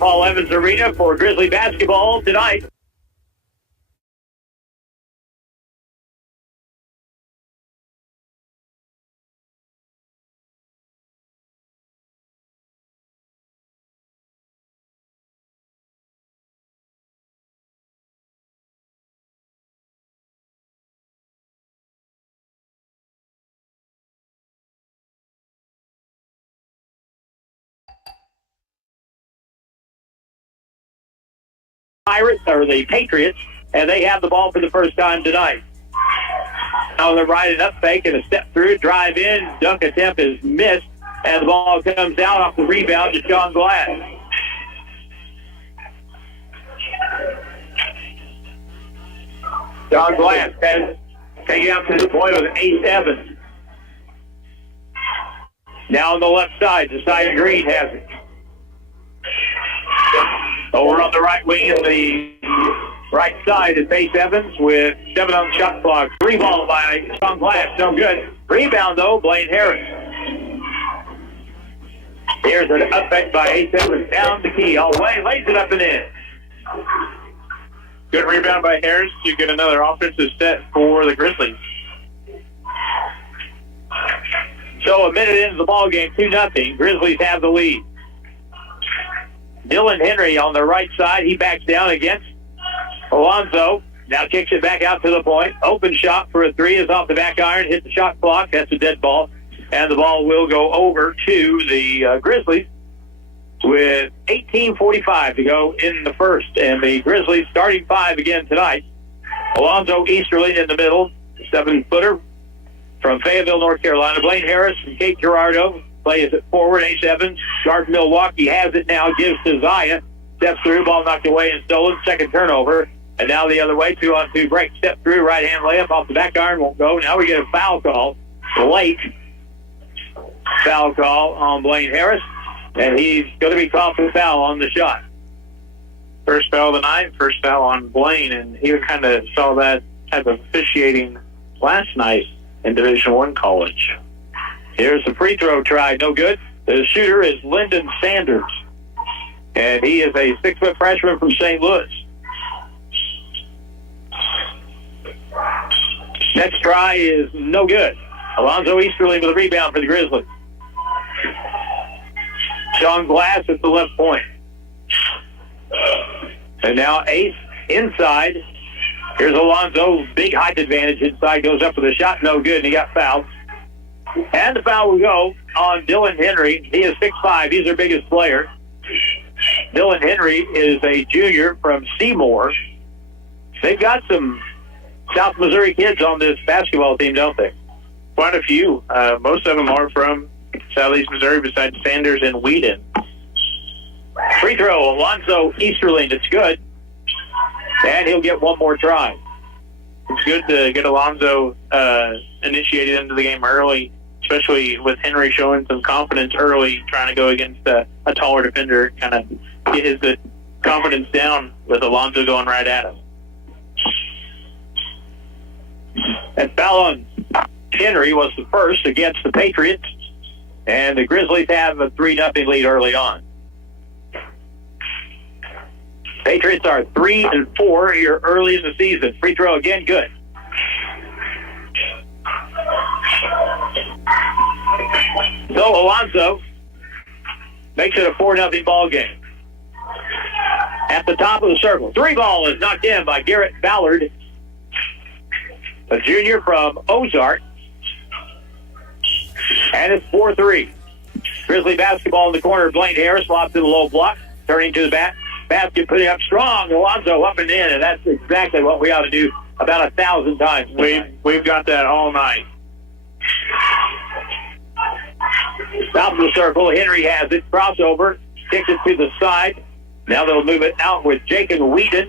Paul Evans Arena for Grizzly basketball tonight. Pirates or the Patriots, and they have the ball for the first time tonight. Now they're riding up fake and a step through, drive in, dunk attempt is missed, and the ball comes out off the rebound to Sean Glass. Sean Glass has taken out to the point with Ace Evans. Now on the left side, Josiah Green has it. Over on the right wing in the right side is Ace Evans with 7 on the shot clock. 3 ball by Sean Glass, no good. Rebound though, Blaine Harris. Here's an upback by Ace Evans down the key all the way, lays it up and in. Good rebound by Harris to get another offensive set for the Grizzlies. So a minute into the ball game, 2-0. Grizzlies have the lead. Dylan Henry on the right side. He backs down against Alonzo. Now kicks it back out to the point. Open shot for a 3 is off the back iron. Hits the shot clock. That's a dead ball. And the ball will go over to the Grizzlies with 18:45 to go in the first. And the Grizzlies starting 5 again tonight. Alonzo Easterling in the middle. 7-footer from Fayetteville, North Carolina. Blaine Harris from Cape Girardeau. Plays it forward. Ace Evans. Guard Milwaukee has it now. Gives to Zaya. Steps through. Ball knocked away and stolen. Second turnover. And now the other way. 2-on-2 break. Step through. Right hand layup off the back iron. Won't go. Now we get a foul call. Late foul call on Blaine Harris. And he's going to be called for the foul on the shot. First foul of the night. First foul on Blaine. And he kind of saw that type of officiating last night in Division I college. Here's the free throw try. No good. The shooter is Lyndon Sanders. And he is a 6-foot freshman from St. Louis. Next try is no good. Alonzo Easterling with a rebound for the Grizzlies. Sean Glass at the left point. And now Ace inside. Here's Alonzo. Big height advantage inside. Goes up for the shot. No good. And he got fouled. And the foul will go on Dylan Henry. He is 6'5". He's their biggest player. Dylan Henry is a junior from Seymour. They've got some South Missouri kids on this basketball team, don't they? Quite a few. Most of them are from Southeast Missouri besides Sanders and Whedon. Free throw, Alonzo Easterling. It's good. And he'll get one more try. It's good to get Alonzo initiated into the game early, especially with Henry showing some confidence early, trying to go against a taller defender, kind of get his good confidence down with Alonzo going right at him. And foul on Henry was the first against the Patriots, and the Grizzlies have a 3-0 lead early on. Patriots are 3-4 here early in the season. Free throw again, good. So Alonzo makes it a 4-0 ball game. At the top of the circle, 3 ball is knocked in by Garrett Ballard, a junior from Ozark. And it's 4-3. Grizzly basketball in the corner. Blaine Harris lobs to the low block, turning to the basket, putting up strong. Alonzo up and in, and that's exactly what we ought to do about 1,000 times. We've got that all night. Top of the circle, Henry has it. Crossover, kicks it to the side. Now they'll move it out with Jacob Whedon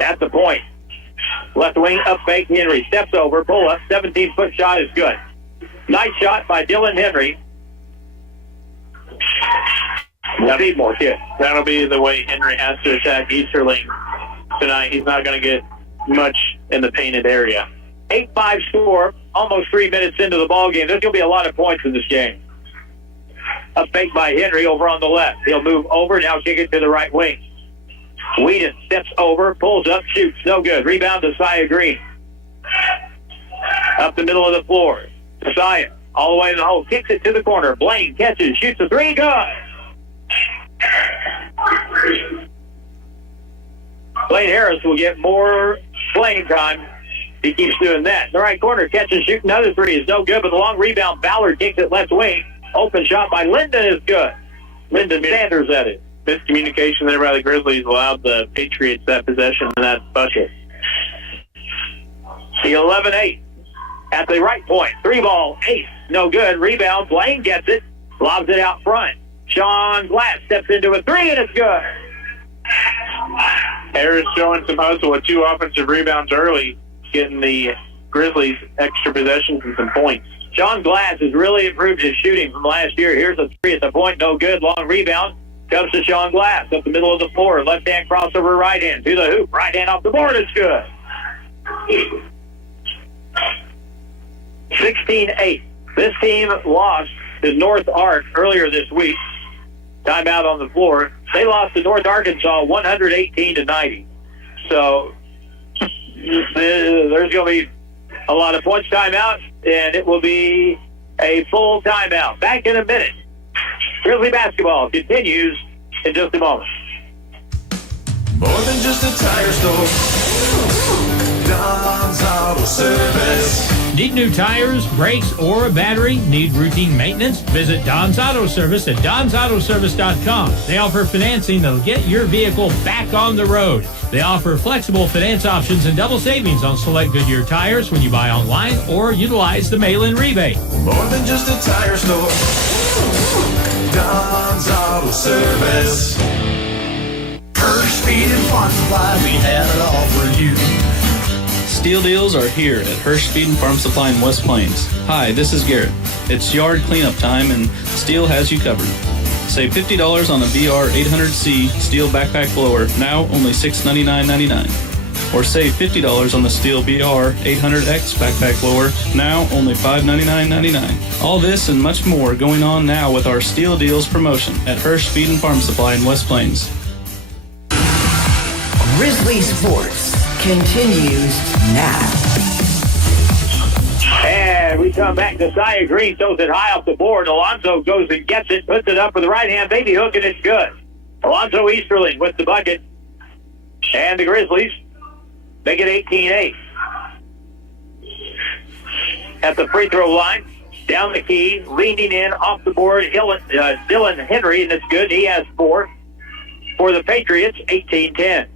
at the point. Left wing, up fake, Henry steps over, pull up, 17-foot shot is good. Nice shot by Dylan Henry. Need more kids. That'll be the way Henry has to attack Easterling tonight. He's not going to get much in the painted area. 8-5 score, almost 3 minutes into the ball game. There's going to be a lot of points in this game. A fake by Henry over on the left. He'll move over, now kick it to the right wing. Whedon steps over, pulls up, shoots. No good. Rebound to Sia Green. Up the middle of the floor. Sia, all the way to the hole. Kicks it to the corner. Blaine catches, shoots a three. Good. Blaine Harris will get more playing time. He keeps doing that. In the right corner, catches, shoots another three. Is no good, but the long rebound. Ballard kicks it left wing. Open shot by Linden is good. Linden Sanders at it. Miscommunication there by the Grizzlies allowed the Patriots that possession and that bucket. The 11-8 at the right point. Three ball, ace. No good. Rebound. Blaine gets it. Lobs it out front. Sean Glass steps into a three, and it's good. Harris showing some hustle with 2 offensive rebounds early, getting the Grizzlies extra possessions and some points. Sean Glass has really improved his shooting from last year. Here's a three at the point. No good. Long rebound. Comes to Sean Glass up the middle of the floor. Left-hand crossover, right hand to the hoop. Right hand off the board. It's good. 16-8. This team lost to North Ark earlier this week. Timeout on the floor. They lost to North Arkansas 118-90. So there's going to be a lot of points timeout, and it will be a full timeout. Back in a minute. Grizzly basketball continues in just a moment. More than just a tire store. Don's Auto Service. Need new tires, brakes, or a battery? Need routine maintenance? Visit Don's Auto Service at donsautoservice.com. They offer financing that'll get your vehicle back on the road. They offer flexible finance options and double savings on select Goodyear tires when you buy online or utilize the mail-in rebate. More than just a tire store. Don's Auto Service. First Feed and Farm Supply, we have it all for you. Steel deals are here at Hirsch Feed and Farm Supply in West Plains. Hi, this is Garrett. It's yard cleanup time and Steel has you covered. Save $50 on a BR 800C Steel backpack blower, now only $699.99. Or save $50 on the Steel BR 800X backpack blower, now only $599.99. All this and much more going on now with our Steel Deals promotion at Hirsch Feed and Farm Supply in West Plains. Grizzly Sports continues now. And we come back to Sia Green, throws it high off the board. Alonzo goes and gets it, puts it up with the right hand baby hook, and it's good. Alonzo Easterling with the bucket. And the Grizzlies make it 18-8. At the free throw line, down the key, leaning in off the board, Dylan Henry, and it's good. He has 4. For the Patriots, 18-10.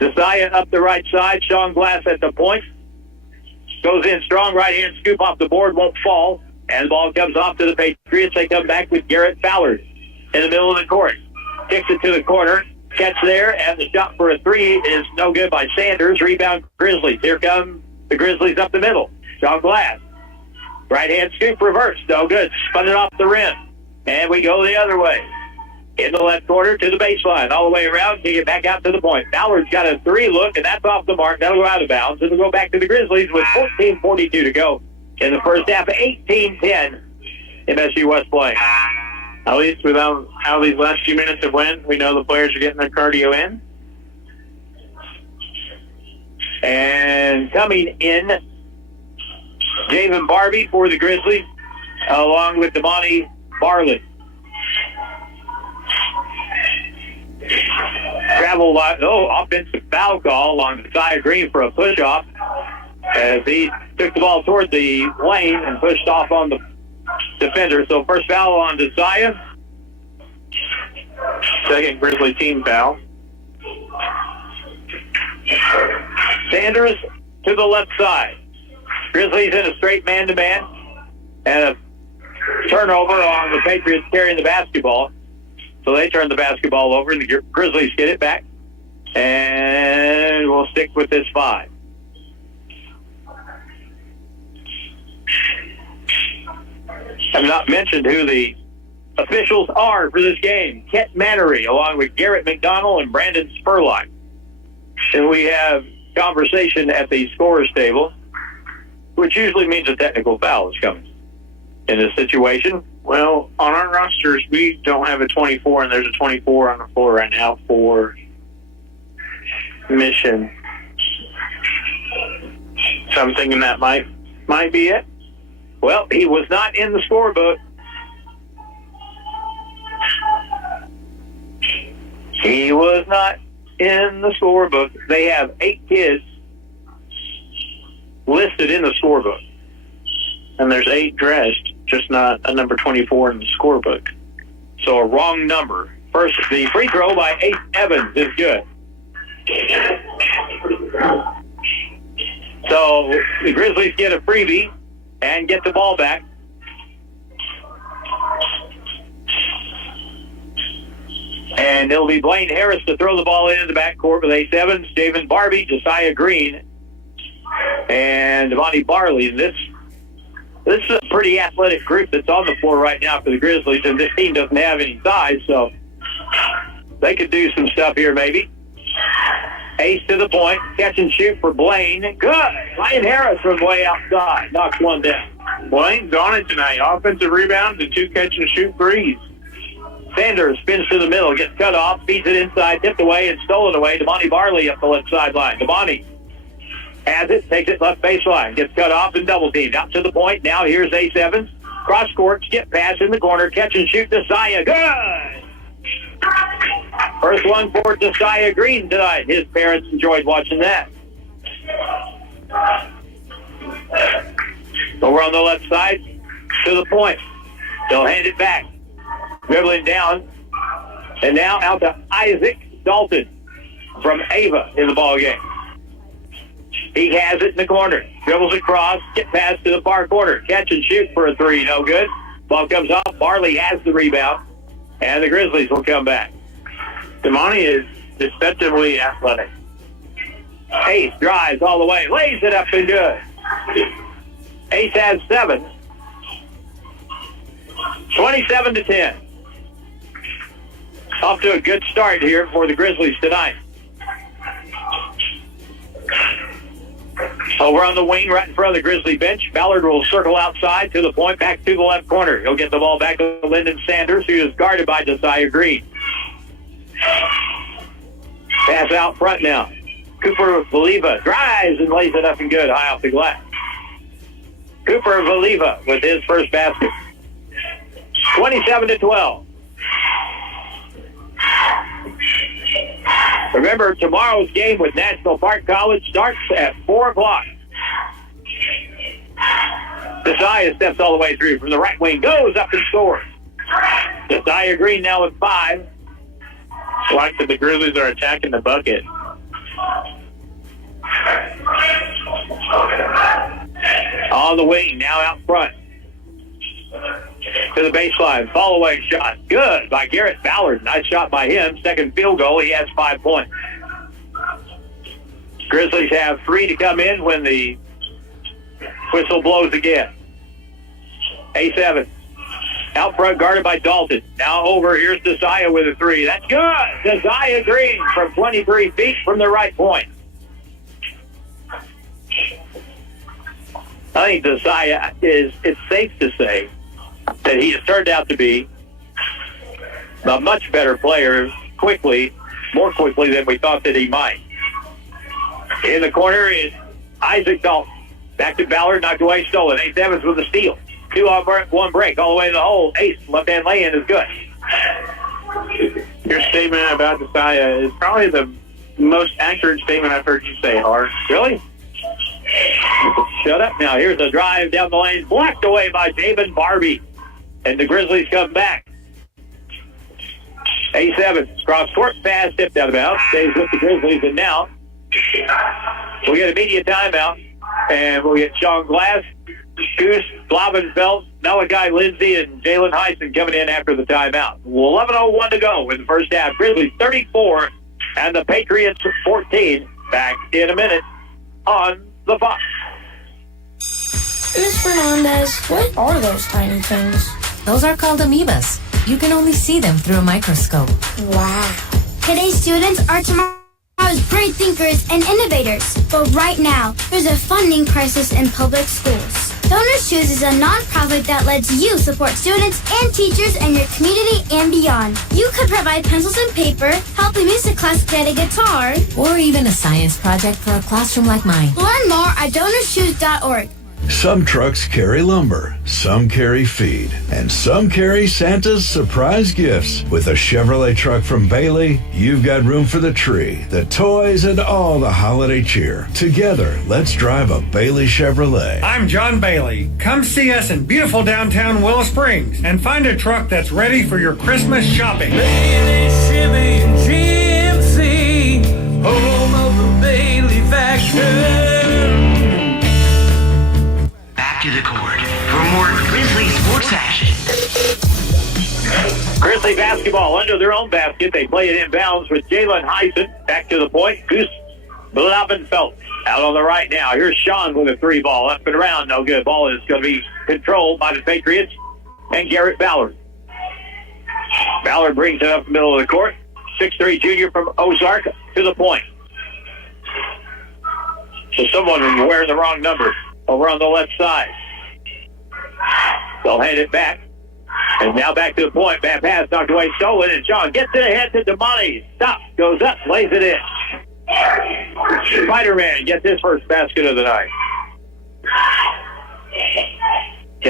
Desaya up the right side. Sean Glass at the point. Goes in strong, right hand scoop off the board, won't fall. And the ball comes off to the Patriots. They come back with Garrett Ballard in the middle of the court. Kicks it to the corner. Catch there, and the shot for a three is no good by Sanders. Rebound Grizzlies. Here come the Grizzlies up the middle. Sean Glass. Right hand scoop reverse. No good. Spun it off the rim. And we go the other way. In the left corner to the baseline. All the way around. Kick it back out to the point. Ballard's got a 3 look, and that's off the mark. That'll go out of bounds. It'll go back to the Grizzlies with 14:42 to go in the first half. 18-10 MSU West Plains. At least with how these last few minutes have went, we know the players are getting their cardio in. And coming in, Javen Barbie for the Grizzlies, along with Damani Barlett. Offensive foul call on Sia Green for a push-off as he took the ball toward the lane and pushed off on the defender. So first foul on Sia. Second Grizzly team foul. Sanders to the left side. Grizzlies in a straight man-to-man. And a turnover on the Patriots carrying the basketball. So they turn the basketball over, and the Grizzlies get it back. And we'll stick with this 5. I've not mentioned who the officials are for this game. Kent Mannery, along with Garrett McDonald and Brandon Spurlock. And we have conversation at the scorer's table, which usually means a technical foul is coming. In this situation, Well, on our rosters, we don't have a 24, and there's a 24 on the floor right now for Mission. So I'm thinking that might be it. Well, he was not in the scorebook. He was not in the scorebook. They have 8 kids listed in the scorebook. And there's 8 dressed, just not a number 24 in the scorebook. So a wrong number. First, the free throw by Ace Evans is good. So the Grizzlies get a freebie and get the ball back. And it'll be Blaine Harris to throw the ball into the backcourt with Ace Evans, David Barbie, Josiah Green, and Devontae Barley. This is a pretty athletic group that's on the floor right now for the Grizzlies, and this team doesn't have any size, so they could do some stuff here maybe. Ace to the point, catch and shoot for Blaine. Good. Blaine Harris from way outside knocks one down. Blaine's on it tonight. Offensive rebounds and 2 catch and shoot threes. Sanders spins to the middle, gets cut off, feeds it inside, tipped away, and stolen away. Devontae Barley up the left sideline. Devontae has it, takes it left baseline, gets cut off and double teamed. Out to the point. Now here's Ace Evans. Cross court, skip pass in the corner, catch and shoot Josiah. Good! First one for Josiah Green tonight. His parents enjoyed watching that. Over on the left side, to the point. They'll hand it back. Dribbling down. And now out to Isaac Dalton from Ava in the ball game. He has it in the corner. Dribbles across, get pass to the far corner. Catch and shoot for a 3. No good. Ball comes off. Barley has the rebound. And the Grizzlies will come back. Damani is deceptively athletic. Ace drives all the way. Lays it up and good. Ace has 7. 27-10. Off to a good start here for the Grizzlies tonight. Over on the wing, right in front of the Grizzly bench, Ballard will circle outside to the point, back to the left corner. He'll get the ball back to Lyndon Sanders, who is guarded by Josiah Green. Pass out front now. Cooper Valiva drives and lays it up and good, high off the glass. Cooper Valiva with his first basket. 27-12. Remember, tomorrow's game with National Park College starts at 4 o'clock. Josiah steps all the way through from the right wing, goes up and scores. Josiah Green now with 5. Like that the Grizzlies are attacking the bucket. On the wing, now out front. To the baseline, fall away shot. Good by Garrett Ballard. Nice shot by him. Second field goal. He has 5 points. Grizzlies have 3 to come in when the whistle blows again. Ace Evans. Out front, guarded by Dalton. Now over, here's Josiah with a 3. That's good. Josiah Green from 23 feet from the right point. I think Josiah it's safe to say that he has turned out to be a much better player more quickly than we thought that he might. In the corner is Isaac Dalton. Back to Ballard, knocked away, stolen. Ace Evans with a steal. 2 on 1 break, all the way to the hole. Ace, left-hand lay-in is good. Your statement about Josiah is probably the most accurate statement I've heard you say, Hart. Really? Shut up now. Here's a drive down the lane, blocked away by David Barbie. And the Grizzlies come back. Ace Evans, cross-court pass, tipped out of bounds, stays with the Grizzlies, and now we'll get a media timeout, and we'll get Sean Glass, Goose, Blavenfeld, Malachi Lindsay, and Jalen Heisen coming in after the timeout. 11:01 to go in the first half. Grizzlies 34 and the Patriots 14. Back in a minute on the Fox. Ms. Fernandez, what are those tiny things? Those are called amoebas. You can only see them through a microscope. Wow. Today's students are tomorrow's great thinkers and innovators. But right now, there's a funding crisis in public schools. Donors Shoes is a nonprofit that lets you support students and teachers in your community and beyond. You could provide pencils and paper, help a music class get a guitar, Or even a science project for a classroom like mine. learn more at donorshoes.org. Some trucks carry lumber, some carry feed, and some carry Santa's surprise gifts. With a Chevrolet truck from Bailey, you've got room for the tree, the toys, and all the holiday cheer. Together, let's drive a Bailey Chevrolet. I'm John Bailey. Come see us in beautiful downtown Willow Springs and find a truck that's ready for your Christmas shopping. Bailey Chevy GMC, home of the Bailey factor. Back to the court for more Grizzly sports action. Grizzly basketball under their own basket. They play it inbounds with Jalen Heisen. Back to the point. Goose Blavenfeld out on the right now. Here's Sean with a three ball. Up and around. No good. Ball is going to be controlled by the Patriots and Garrett Ballard. Ballard brings it up the middle of the court. 6'3" junior from Ozark to the point. So someone wearing the wrong number over on the left side. They'll hand it back. And now back to the point. Bad pass knocked away, stolen, and Sean gets it ahead to Damani. Stops, goes up, lays it in. Spider-Man gets his first basket of the night.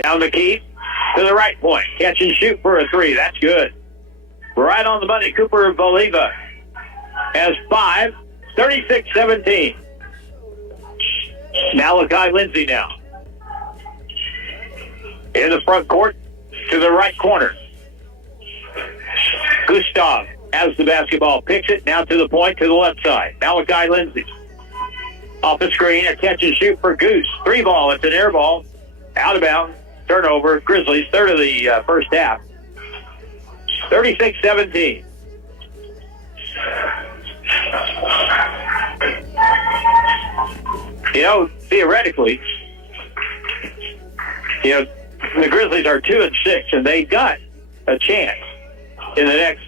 Down the key to the right point. Catch and shoot for a three. That's good. Right on the money. Cooper Voliva has 5. 36-17. Malachi Lindsay now. In the front court to the right corner. Gustav has the basketball. Picks it now to the point to the left side. Malachi Lindsay. Off the screen, a catch and shoot for Goose. Three ball. It's an air ball. Out of bounds. Turnover. Grizzlies, third of the first half. 36-17. You know, theoretically, the Grizzlies are 2-6, and they got a chance in the next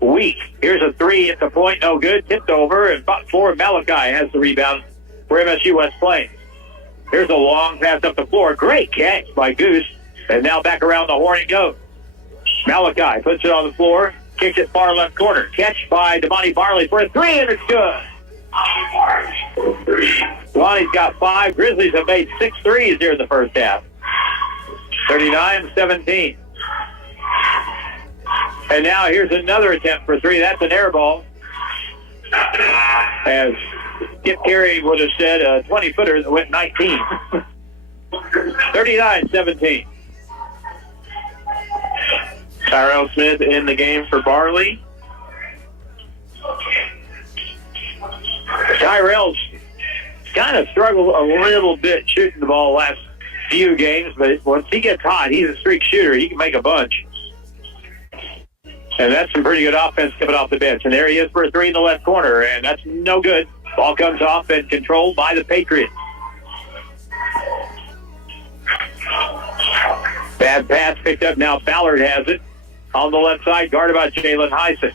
week. Here's a three at the point, no good, tipped over, and about 4. Malachi has the rebound for MSU West Plains. Here's a long pass up the floor. Great catch by Goose, and now back around the horn it goes. Malachi puts it on the floor, kicks it far left corner. Catch by Damani Barley for a three, and it's good. Damani's got 5. Grizzlies have made 6 threes here in the first half. 39-17. And now here's another attempt for 3. That's an air ball. As Skip Carey would have said, a 20-footer that went 19. 39-17. Tyrell Smith in the game for Barley. Tyrell's kind of struggled a little bit shooting the ball last few games, but once he gets hot, he's a streak shooter. He can make a bunch. And that's some pretty good offense coming off the bench. And there he is for a three in the left corner, and that's no good. Ball comes off and controlled by the Patriots. Bad pass picked up. Now Ballard has it on the left side, guarded by Jalen Heisen.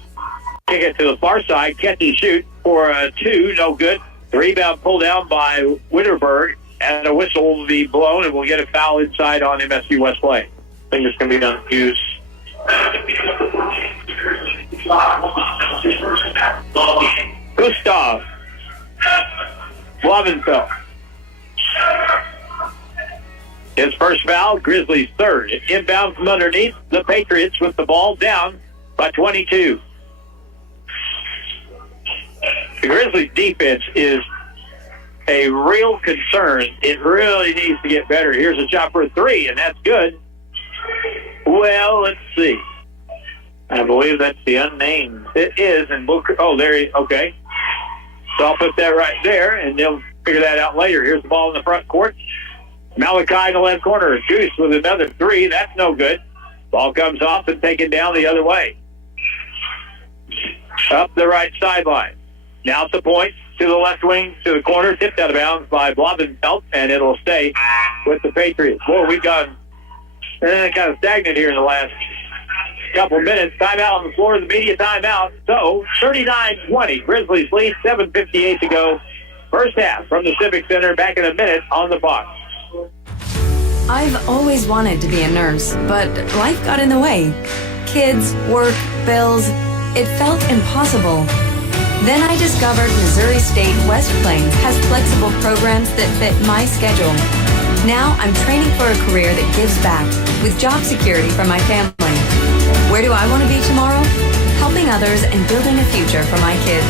Kick it to the far side, catch and shoot for a 2, no good. The rebound pulled down by Winterberg, and a whistle will be blown, and we'll get a foul inside on MSU West Plains. I think it's going to be on Hughes. Gustav Blavenfeld. His first foul, Grizzlies' third. Inbound from underneath, the Patriots with the ball down by 22. The Grizzlies' defense is a real concern. It really needs to get better. Here's a shot for a 3, and that's good. Well, let's see. I believe that's the unnamed. It is, and okay. So I'll put that right there, and they'll figure that out later. Here's the ball in the front court. Malachi in the left corner. Goose with another 3. That's no good. Ball comes off and taken down the other way. Up the right sideline. Now at the point, to the left wing, to the corner, tipped out of bounds by Blavenfeld, and it'll stay with the Patriots. Boy, we've gone kind of stagnant here in the last couple of minutes. Timeout on the floor, the media timeout. So, 39-20. Grizzlies lead, 7:58 to go. First half from the Civic Center, back in a minute on the box. I've always wanted to be a nurse, but life got in the way. Kids, work, bills. It felt impossible. Then I discovered Missouri State West Plains has flexible programs that fit my schedule. Now I'm training for a career that gives back with job security for my family. Where do I want to be tomorrow? Helping others and building a future for my kids.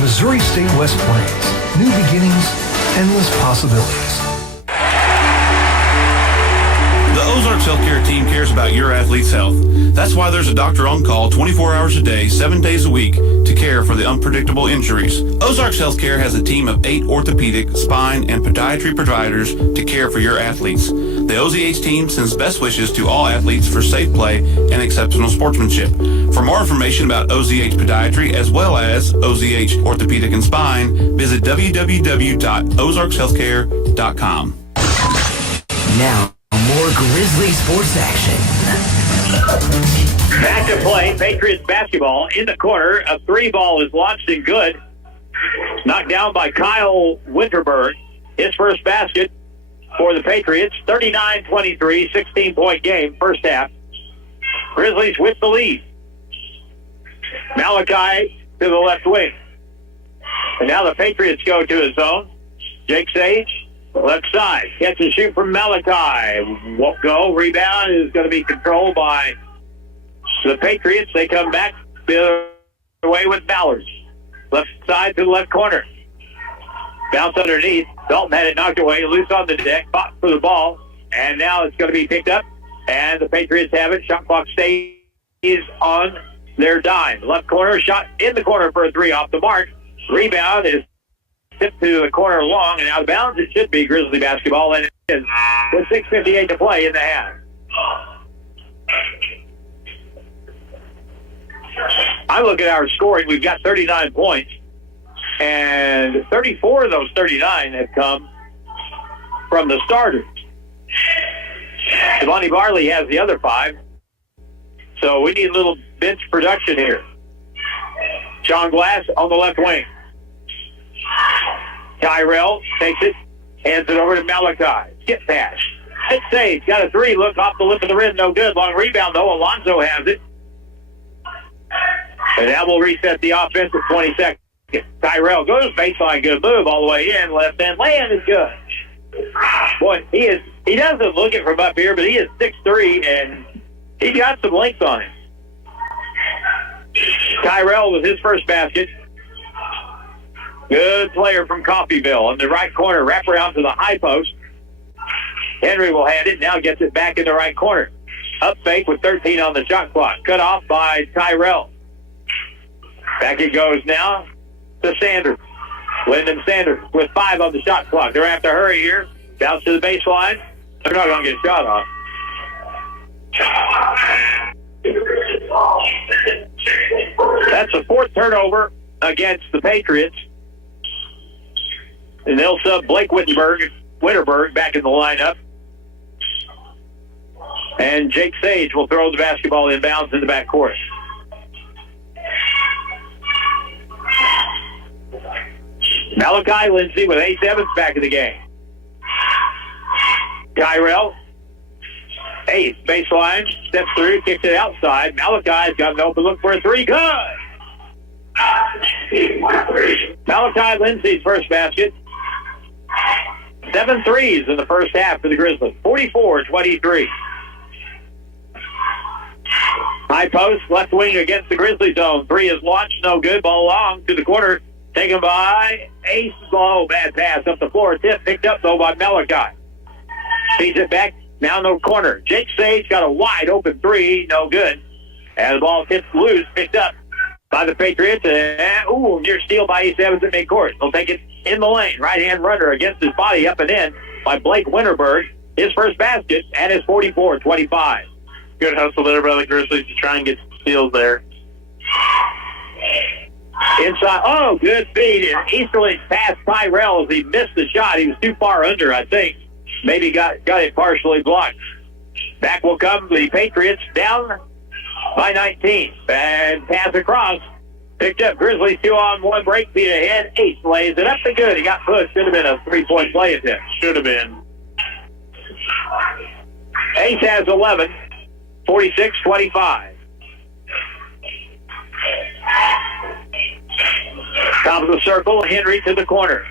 Missouri State West Plains. New beginnings, endless possibilities. The Ozarks Healthcare team cares about your athlete's health. That's why there's a doctor on call 24 hours a day, 7 days a week to care for the unpredictable injuries. Ozarks Healthcare has a team of 8 orthopedic, spine, and podiatry providers to care for your athletes. The OZH team sends best wishes to all athletes for safe play and exceptional sportsmanship. For more information about OZH Podiatry as well as OZH Orthopedic and Spine, visit www.ozarkshealthcare.com. Now, more Grizzly sports action. Back to play. Patriots basketball in the corner. A 3 ball is launched and good. Knocked down by Kyle Winterberg. His first basket for the Patriots. 39-23, 16-point game, first half. Grizzlies with the lead. Malachi to the left wing. And now the Patriots go to his zone. Jake Sage, left side. Catch and shoot from Malachi. Won't go. Rebound is going to be controlled by the Patriots. They come back the other way with Ballard. Left side to the left corner. Bounce underneath. Dalton had it knocked away. Loose on the deck. Fought for the ball. And now it's going to be picked up. And the Patriots have it. Shot clock stays on their dime. Left corner. Shot in the corner for a 3 off the mark. Rebound is tipped to the corner long and out of bounds. It should be Grizzly basketball. And it is with 6:58 to play in the half. I look at our scoring. We've got 39 points. And 34 of those 39 have come from the starters. Devontae Barley has the other 5. So we need a little bench production here. Sean Glass on the left wing. Tyrell takes it, hands it over to Malachi. Skip pass. Hit Sage. Got a 3. Look off the lip of the rim. No good. Long rebound, though. Alonzo has it. And that will reset the offense at 20 seconds. Tyrell goes baseline. Good move all the way in. Left end land is good. Boy, he doesn't look it from up here, but he is 6'3", and he got some length on him. Tyrell with his first basket. Good player from Coffeyville on the right corner. Wrap around to the high post. Henry will hand it. Now gets it back in the right corner. Up fake with 13 on the shot clock. Cut off by Tyrell. Back it goes now to Sanders. Lyndon Sanders with 5 on the shot clock. They're going to have to hurry here. Bounce to the baseline. They're not going to get a shot off. That's the 4th turnover against the Patriots. And they'll sub Blake Winterberg back in the lineup. And Jake Sage will throw the basketball inbounds in the backcourt. Malachi Lindsay with 8-7 back in the game. Tyrell, Ace, baseline, steps through, kicks it outside. Malachi's got an open look for a 3. Good! Malachi Lindsay's first basket. 7 threes in the first half for the Grizzlies. 44-23. High post, left wing against the Grizzly zone. 3 is launched, no good. Ball long to the corner. Taken by Ace. Oh, bad pass up the floor. Tip picked up, though, by Malachi. Feeds it back. Now no corner. Jake Sage got a wide open 3. No good. And the ball tips loose. Picked up by the Patriots. And, near steal by East Evans at midcourt. They'll take it in the lane. Right-hand runner against his body up and in by Blake Winterberg. His first basket and his 44-25. Good hustle there by the Grizzlies to try and get some steals there. Inside. Good feed. And Easterling passed Tyrell as he missed the shot. He was too far under, I think. Maybe got it partially blocked. Back will come the Patriots down by 19. And pass across. Picked up. Grizzlies 2-on-1 break. Feet ahead. Ace lays it up to good. He got pushed. Should have been a 3-point play attempt. Should have been. Ace has 11, 46-25. Top of the circle, Henry to the corner.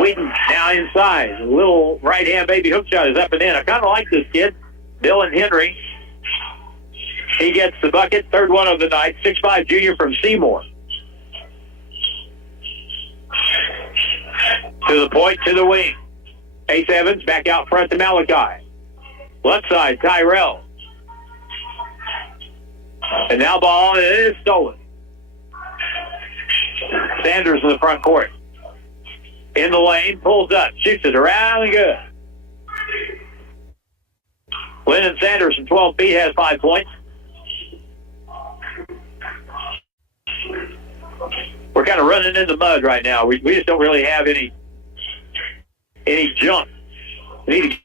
Wheaton now inside. A little right-hand baby hook shot is up and in. I kind of like this kid, Dylan Henry. He gets the bucket, third one of the night, 6'5" junior from Seymour. To the point, to the wing. Ace Evans back out front to Malachi. Left side, Tyrell. And now ball is stolen. Sanders in the front court. In the lane, pulls up, shoots it around and good. Lennon Sanders from 12 feet has 5 points. We're kind of running in the mud right now. We just don't really have any jump. We need to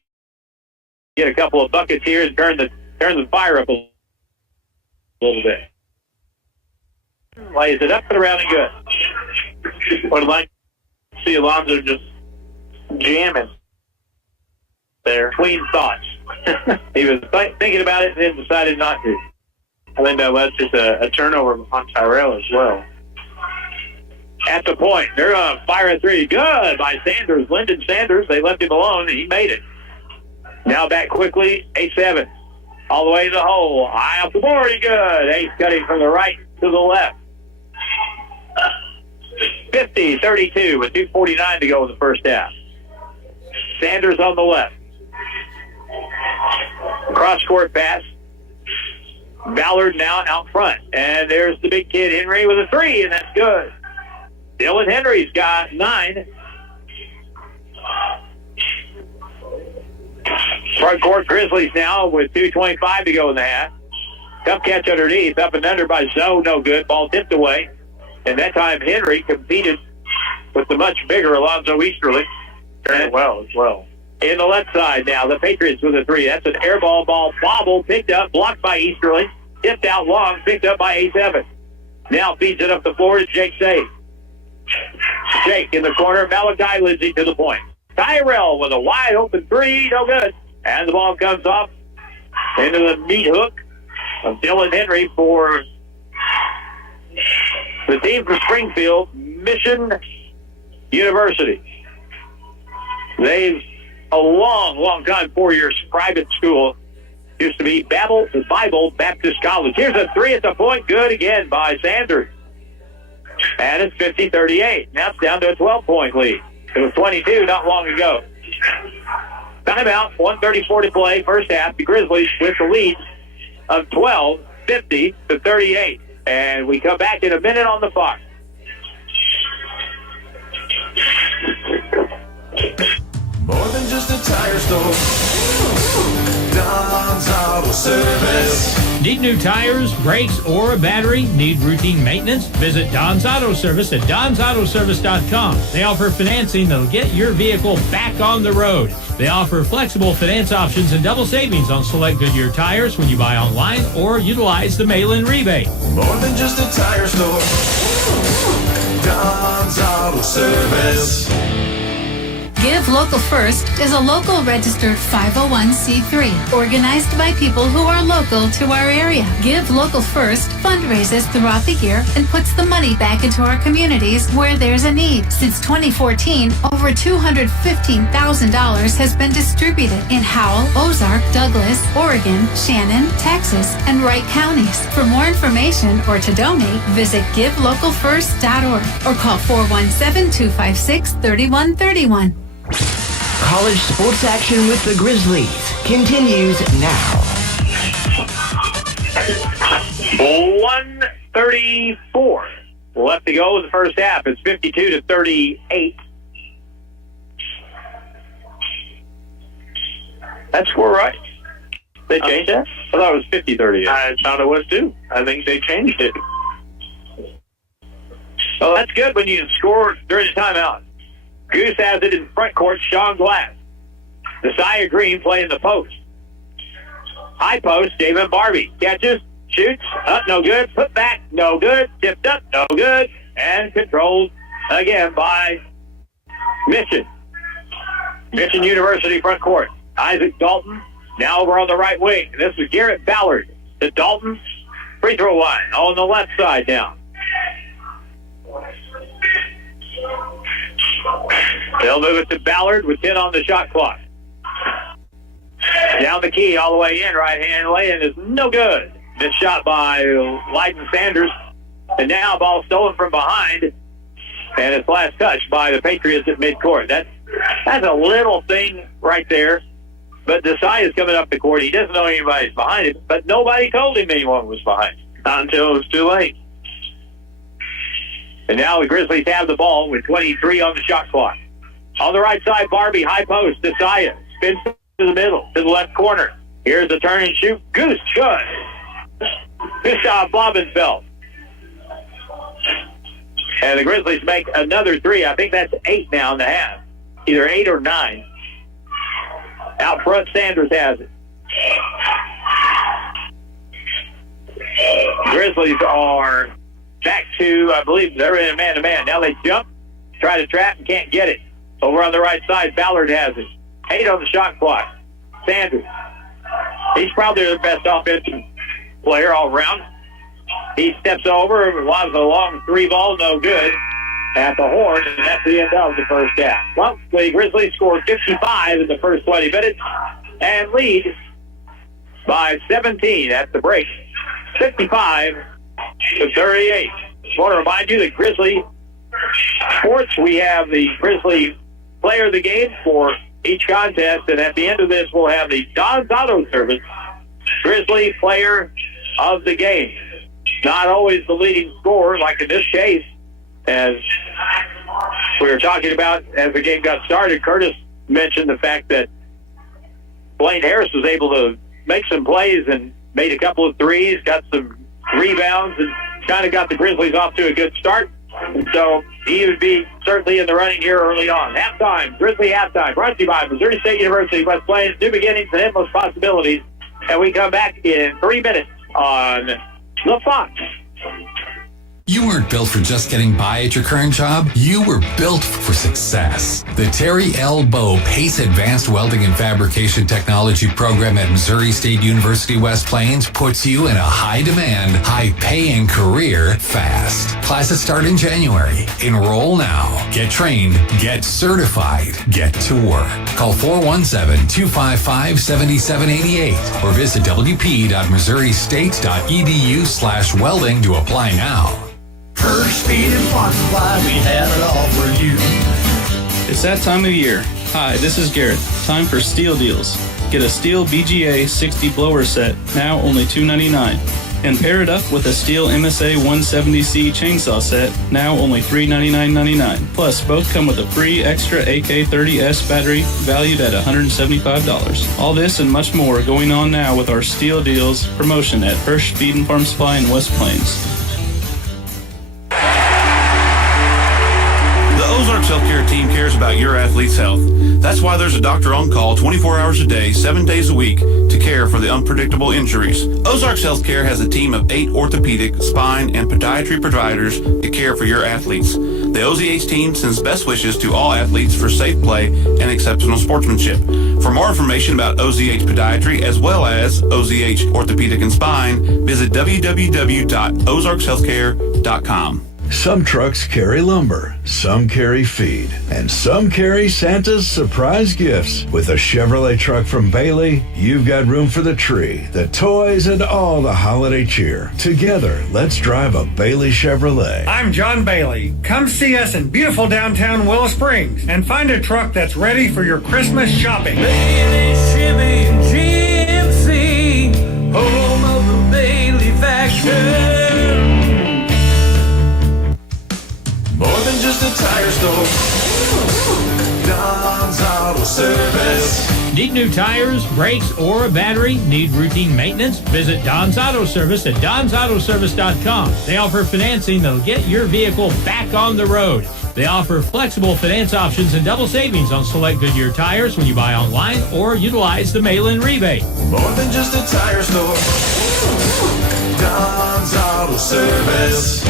get a couple of buckets here and turn the fire up a little bit. Lays it up and around and good. Would like to see Alonzo just jamming there. Between thoughts. He was thinking about it and then decided not to. I think that led to a turnover on Tyrell as well. At the point, they're on fire at three. Good by Sanders, Lyndon Sanders. They left him alone, and he made it. Now back quickly, Ace Evans. All the way to the hole. High off the board, he good. Ace cutting from the right to the left. 50-32 with 2:49 to go in the first half. Sanders on the left. Cross-court pass. Ballard now out front. And there's the big kid, Henry, with a three, and that's good. Dylan Henry's got 9. Front court Grizzlies now with 2:25 to go in the half. Tough catch underneath, up and under by Zoe, no good. Ball tipped away. And that time Henry competed with the much bigger Alonzo Easterly. Very well as well. In the left side now, the Patriots with a 3. That's an air ball bobble, picked up, blocked by Easterly. Tipped out long, picked up by Ace Evans. Now feeds it up the floor to Jake Sage. Jake in the corner, Malachi Lindsay to the point. Tyrell with a wide open 3, no good. And the ball comes off into the meat hook of Dylan Henry for the team from Springfield, Mission University. They've a long time, 4 years private school. Used to be Bible Baptist College. Here's a 3 at the point, good again by Sanders. And it's 50-38. Now it's down to a 12-point lead. It was 22 not long ago. Timeout, 1:34 to play, first half. The Grizzlies with the lead of 12, 50-38. And we come back in a minute on the clock. More than just a tire store. Don's Auto Service. Need new tires, brakes, or a battery? Need routine maintenance? Visit Don's Auto Service at donsautoservice.com. They offer financing that'll get your vehicle back on the road. They offer flexible finance options and double savings on select Goodyear tires when you buy online or utilize the mail-in rebate. More than just a tire store. Don's Auto Service. Give Local First is a local registered 501c3 organized by people who are local to our area. Give Local First fundraises throughout the year and puts the money back into our communities where there's a need. Since 2014, over $215,000 has been distributed in Howell, Ozark, Douglas, Oregon, Shannon, Texas, and Wright counties. For more information or to donate, visit givelocalfirst.org or call 417-256-3131. College sports action with the Grizzlies continues now. 1:34 left to go in the first half. It's 52-38. That score right? They changed that? I thought it was 50-38. I thought it was too. I think they changed it. Oh, that's good when you score during the timeout. Goose has it in front court, Sean Glass. Josiah Green playing the post. High post, David Barbie. Catches, shoots, up, no good. Put back, no good. Tipped up, no good. And controlled again by Mission. Mission University front court. Isaac Dalton now over on the right wing. This is Garrett Ballard to Dalton. Free throw line on the left side now. They'll move it to Ballard with 10 on the shot clock. Down the key all the way in. Right-hand lay-in is no good. This shot by Lyden Sanders. And now ball stolen from behind. And it's last touched by the Patriots at midcourt. That's a little thing right there. But Desai is coming up the court. He doesn't know anybody's behind him. But nobody told him anyone was behind him. Not until it was too late. And now the Grizzlies have the ball with 23 on the shot clock. On the right side, Barbie, high post, Desai spins to the middle, to the left corner. Here's the turn and shoot. Goose, good. Gustav Bobenfeld. And the Grizzlies make another three. I think that's 8 now in the half. Either 8 or 9. Out front, Sanders has it. Grizzlies are back to, I believe, they're in a man-to-man. Now they jump, try to trap, and can't get it. Over on the right side, Ballard has it. 8 on the shot clock. Sanders. He's probably their best offensive player all around. He steps over, lobs a long 3 ball, no good, at the horn, and that's the end of the first half. Well, the Grizzlies scored 55 in the first 20 minutes and lead by 17 at the break. 55-38. I want to remind you that Grizzly Sports, we have the Grizzly Player of the Game for each contest, and at the end of this, we'll have the Don's Auto Service Grizzly Player of the Game. Not always the leading scorer, like in this case, as we were talking about as the game got started. Curtis mentioned the fact that Blaine Harris was able to make some plays and made a couple of threes, got some rebounds, and kind of got the Grizzlies off to a good start. And so he would be certainly in the running here early on. Halftime, Grizzly halftime, brought to you by Missouri State University, West Plains, new beginnings and endless possibilities. And we come back in 3 minutes on The Fox. You weren't built for just getting by at your current job. You were built for success. The Terry L. Bowe PACE Advanced Welding and Fabrication Technology program at Missouri State University West Plains puts you in a high-demand, high-paying career fast. Classes start in January. Enroll now. Get trained. Get certified. Get to work. Call 417-255-7788 or visit wp.missouristate.edu/welding to apply now. Curve, speed, and farm supply, we have it all for you. It's that time of year. Hi, this is Garrett. Time for Steel Deals. Get a Steel BGA 60 blower set, now only $2.99. And pair it up with a Steel MSA 170C chainsaw set, now only $399.99. Plus, both come with a free extra AK30S battery valued at $175. All this and much more going on now with our Steel Deals promotion at Hirsch Feed and Farm Supply in West Plains. Ozarks Healthcare team cares about your athlete's health. That's why there's a doctor on call 24 hours a day, 7 days a week to care for the unpredictable injuries. Ozarks Healthcare has a team of 8 orthopedic, spine, and podiatry providers to care for your athletes. The OZH team sends best wishes to all athletes for safe play and exceptional sportsmanship. For more information about OZH Podiatry as well as OZH Orthopedic and Spine, visit www.ozarkshealthcare.com. Some trucks carry lumber, some carry feed, and some carry Santa's surprise gifts. With a Chevrolet truck from Bailey, you've got room for the tree, the toys, and all the holiday cheer. Together, let's drive a Bailey Chevrolet. I'm John Bailey. Come see us in beautiful downtown Willow Springs and find a truck that's ready for your Christmas shopping. Bailey Shipping GMC, home of the Bailey factor. More than just a tire store. Don's Auto Service. Need new tires, brakes, or a battery? Need routine maintenance? Visit Don's Auto Service at donsautoservice.com. They offer financing that'll get your vehicle back on the road. They offer flexible finance options and double savings on select Goodyear tires when you buy online or utilize the mail-in rebate. More than just a tire store. Don's Auto Service.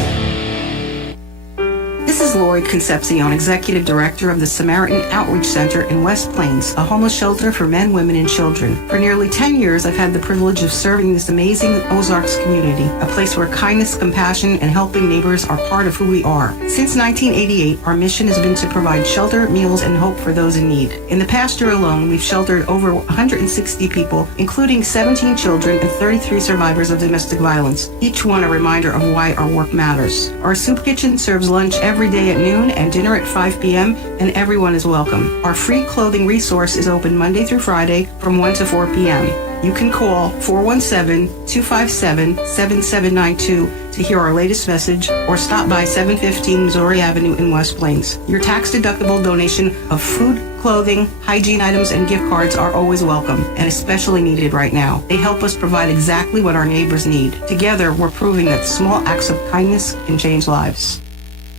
This is Lori Concepcion, Executive Director of the Samaritan Outreach Center in West Plains, a homeless shelter for men, women, and children. For nearly 10 years, I've had the privilege of serving this amazing Ozarks community, a place where kindness, compassion, and helping neighbors are part of who we are. Since 1988, our mission has been to provide shelter, meals, and hope for those in need. In the past year alone, we've sheltered over 160 people, including 17 children and 33 survivors of domestic violence, each one a reminder of why our work matters. Our soup kitchen serves lunch every day at noon and dinner at 5 p.m., and everyone is welcome. Our free clothing resource is open Monday through Friday from 1 to 4 p.m. You can call 417-257-7792 to hear our latest message or stop by 715 Missouri Avenue in West Plains. Your tax-deductible donation of food, clothing, hygiene items, and gift cards are always welcome and especially needed right now. They help us provide exactly what our neighbors need. Together, we're proving that small acts of kindness can change lives.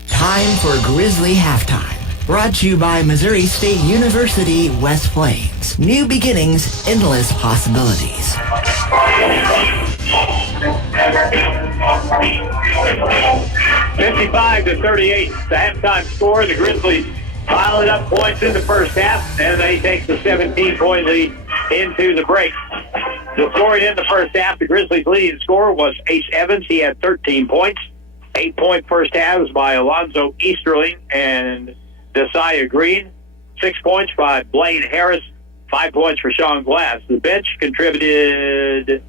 Time for Grizzly Halftime. Brought to you by Missouri State University, West Plains. New beginnings, endless possibilities. 55-38, the halftime score. The Grizzlies piling up points in the first half, and they take the 17-point lead into the break. The scoring in the first half, the Grizzlies' leading scorer was Ace Evans. He had 13 points. 8-point first halves by Alonzo Easterling and Desaiah Green. 6 points by Blaine Harris. 5 points for Sean Glass. The bench contributed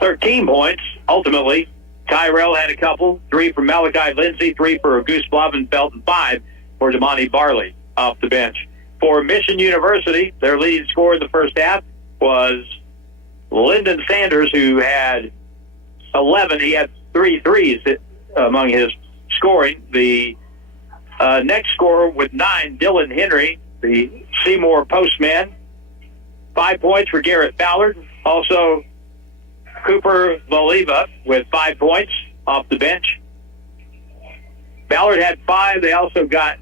13 points, ultimately. Tyrell had a couple. 3 for Malachi Lindsay, 3 for Goose Blavenfeld, and 5 for Damani Barley off the bench. For Mission University, their leading scorer in the first half was Lyndon Sanders, who had 11. He had 3 threes among his scoring. The next scorer with 9, Dylan Henry, the Seymour postman. 5 points for Garrett Ballard. Also, Cooper Valiva with 5 points off the bench. Ballard had 5. They also got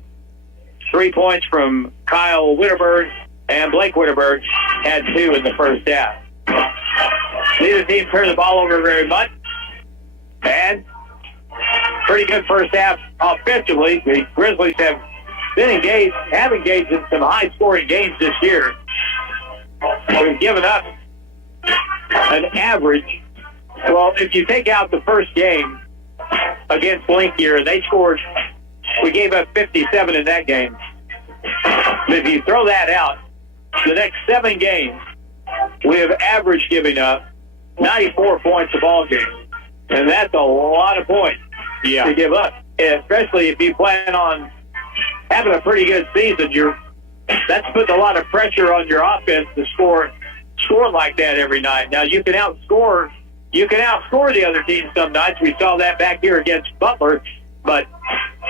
3 points from Kyle Witterberg, and Blake Witterberg had 2 in the first half. Neither team turned the ball over very much. And pretty good first half offensively. The Grizzlies have engaged in some high-scoring games this year. We've given up an average. Well, if you take out the first game against Linkier, we gave up 57 in that game. But if you throw that out, the next 7 games, we have averaged giving up 94 points a ball game. And that's a lot of points to give up. And especially if you plan on having a pretty good season, that's putting a lot of pressure on your offense to score like that every night. Now you can outscore the other team some nights. We saw that back here against Butler, but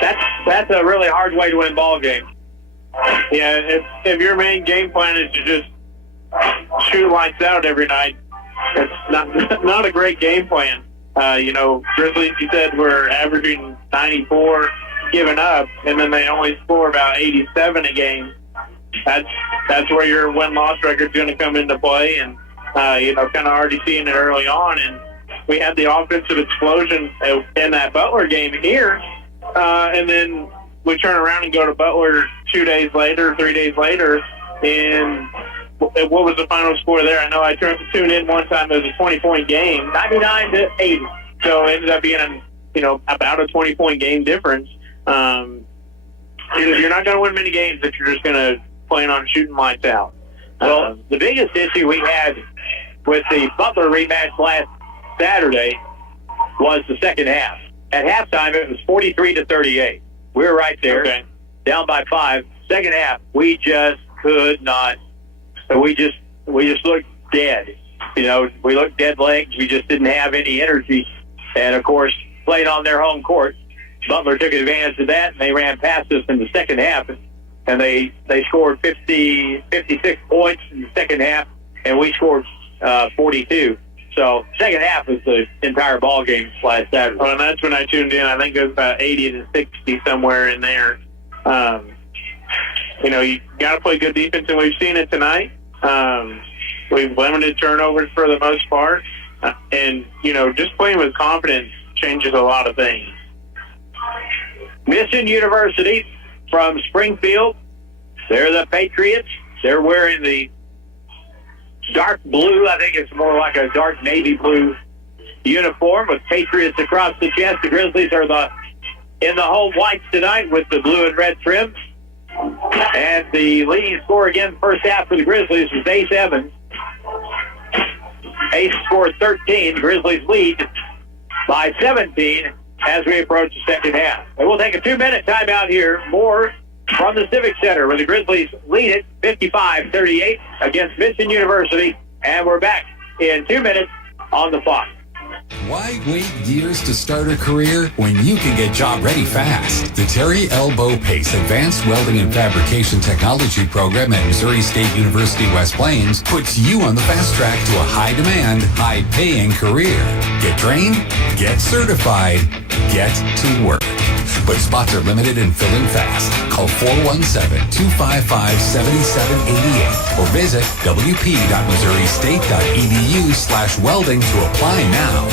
that's a really hard way to win ball games. Yeah, if your main game plan is to just shoot lights out every night, it's not a great game plan. Grizzlies, you said, were averaging 94 giving up, and then they only score about 87 a game. That's where your win-loss record's going to come into play, and kind of already seeing it early on. And we had the offensive explosion in that Butler game here, and then we turn around and go to Butler 3 days later, and what was the final score there? I know I tuned in one time. It was a 20-point game, 99-80. So it ended up being about a 20-point game difference. You're not going to win many games if you're just going to plan on shooting lights out. Well, the biggest issue we had with the Butler rematch last Saturday was the second half. At halftime, it was 43-38. We were right there, down by 5. Second half, we just could not. We just looked dead. We looked dead legs. We just didn't have any energy. And, of course, played on their home court. Butler took advantage of that, and they ran past us in the second half. And they scored 56 points in the second half, and we scored 42. So second half was the entire ball game last Saturday. Well, and that's when I tuned in. I think it was about 80-60 somewhere in there. You got to play good defense, and we've seen it tonight. We've limited turnovers for the most part. And, just playing with confidence changes a lot of things. Mission University from Springfield. They're the Patriots. They're wearing the dark blue. I think it's more like a dark navy blue uniform with Patriots across the chest. The Grizzlies are in the home whites tonight with the blue and red trim. And the leading scorer again first half for the Grizzlies was Ace Evans. Ace scored 13. Grizzlies lead by 17 as we approach the second half. And we'll take a 2-minute timeout here. More from the Civic Center where the Grizzlies lead it 55-38 against Mission University. And we're back in 2 minutes on the Fox. Why wait years to start a career when you can get job ready fast? The Terry L. Bow Pace Advanced Welding and Fabrication Technology program at Missouri State University West Plains puts you on the fast track to a high-demand, high-paying career. Get trained, get certified, get to work. But spots are limited and filling fast. Call 417-255-7788 or visit wp.missouristate.edu/welding to apply now.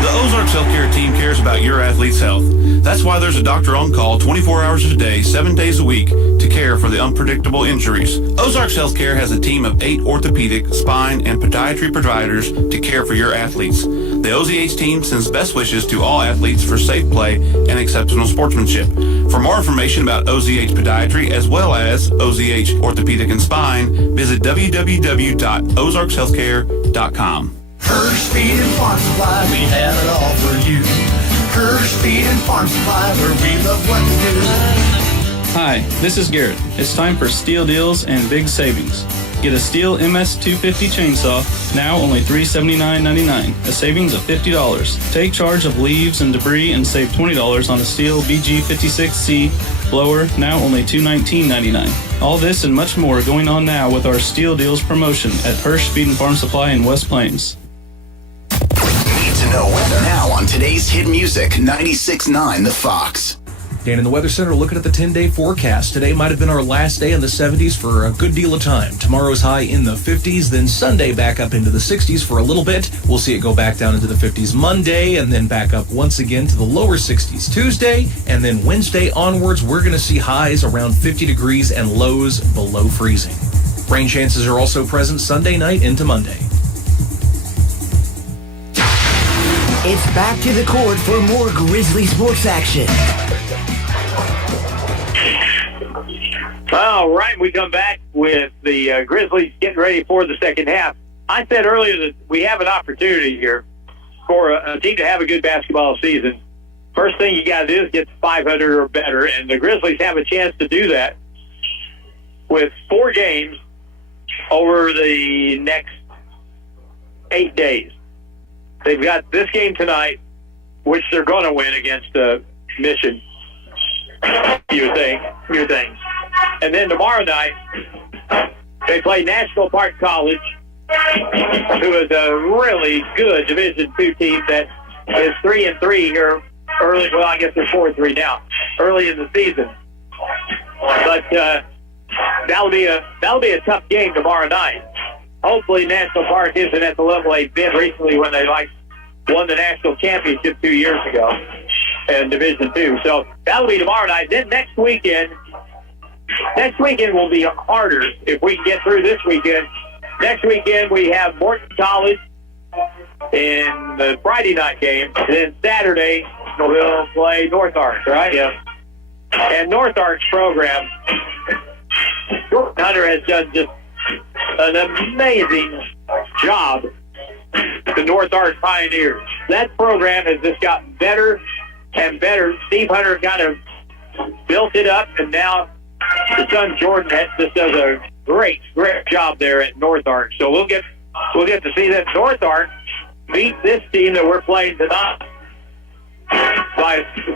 The Ozarks Healthcare team cares about your athlete's health. That's why there's a doctor on call 24 hours a day, 7 days a week to care for the unpredictable injuries. Ozarks Healthcare has a team of 8 orthopedic, spine, and podiatry providers to care for your athletes. The OZH team sends best wishes to all athletes for safe play and exceptional sportsmanship. For more information about OZH Podiatry as well as OZH Orthopedic and Spine, visit www.ozarkshealthcare.com. Kirsch Feed and Farm Supply, we have it all for you. Kirsch Feed and Farm Supply, where we love what we do. Hi, this is Garrett. It's time for Steel Deals and Big Savings. Get a Steel MS250 chainsaw, now only $379.99, a savings of $50. Take charge of leaves and debris and save $20 on a Steel BG56C blower, now only $219.99. All this and much more going on now with our Steel Deals promotion at Hirsch Feed and Farm Supply in West Plains. Need to know weather now on today's hit music 96.9 The Fox. Dan in the Weather Center looking at the 10-day forecast. Today might have been our last day in the 70s for a good deal of time. Tomorrow's high in the 50s, then Sunday back up into the 60s for a little bit. We'll see it go back down into the 50s Monday and then back up once again to the lower 60s Tuesday. And then Wednesday onwards, we're going to see highs around 50 degrees and lows below freezing. Rain chances are also present Sunday night into Monday. It's back to the court for more Grizzly sports action. All right, we come back with the Grizzlies getting ready for the second half. I said earlier that we have an opportunity here for a team to have a good basketball season. First thing you got to do is get to 500 or better, and the Grizzlies have a chance to do that with 4 games over the next 8 days. They've got this game tonight, which they're going to win against Mission. You think. And then tomorrow night, they play National Park College, who is a really good Division II team that is 3-3 here early. Well, I guess they're 4-3 now, early in the season. But that'll be a tough game tomorrow night. Hopefully, National Park isn't at the level they've been recently when they won the national championship 2 years ago in Division II. So that'll be tomorrow night. Then next weekend will be harder if we can get through this weekend. Next weekend we have Morton College in the Friday night game. And then Saturday we'll play North Arch, right? Yeah. And North Arch program, Jordan Hunter has done just an amazing job. The North Arch Pioneers. That program has just gotten better and better. Steve Hunter kind of built it up, and now the son Jordan just does a great job there at North Arch. So we'll get to see that North Arch beat this team that we're playing tonight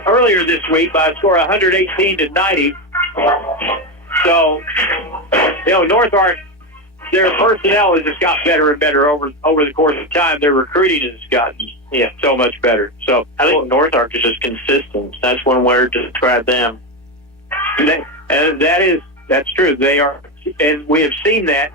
earlier this week by a score of 118-90. So North Arch, their personnel has just got better and better over the course of time. Their recruiting has gotten so much better. So I think North Arch is just consistent. That's one word to describe them. And that's true. They are, and we have seen that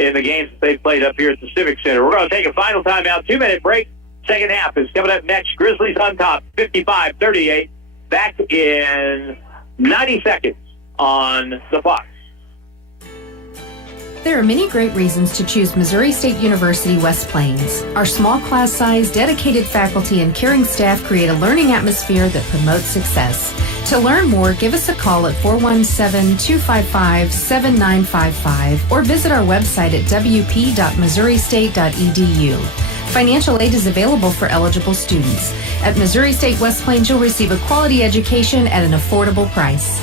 in the games that they've played up here at the Civic Center. We're going to take a final timeout, 2-minute break. Second half is coming up next. Grizzlies on top, 55-38. Back in 90 seconds on the Fox. There are many great reasons to choose Missouri State University West Plains. Our small class size, dedicated faculty, and caring staff create a learning atmosphere that promotes success. To learn more, give us a call at 417-255-7955 or visit our website at wp.missouristate.edu. Financial aid is available for eligible students. At Missouri State West Plains, you'll receive a quality education at an affordable price.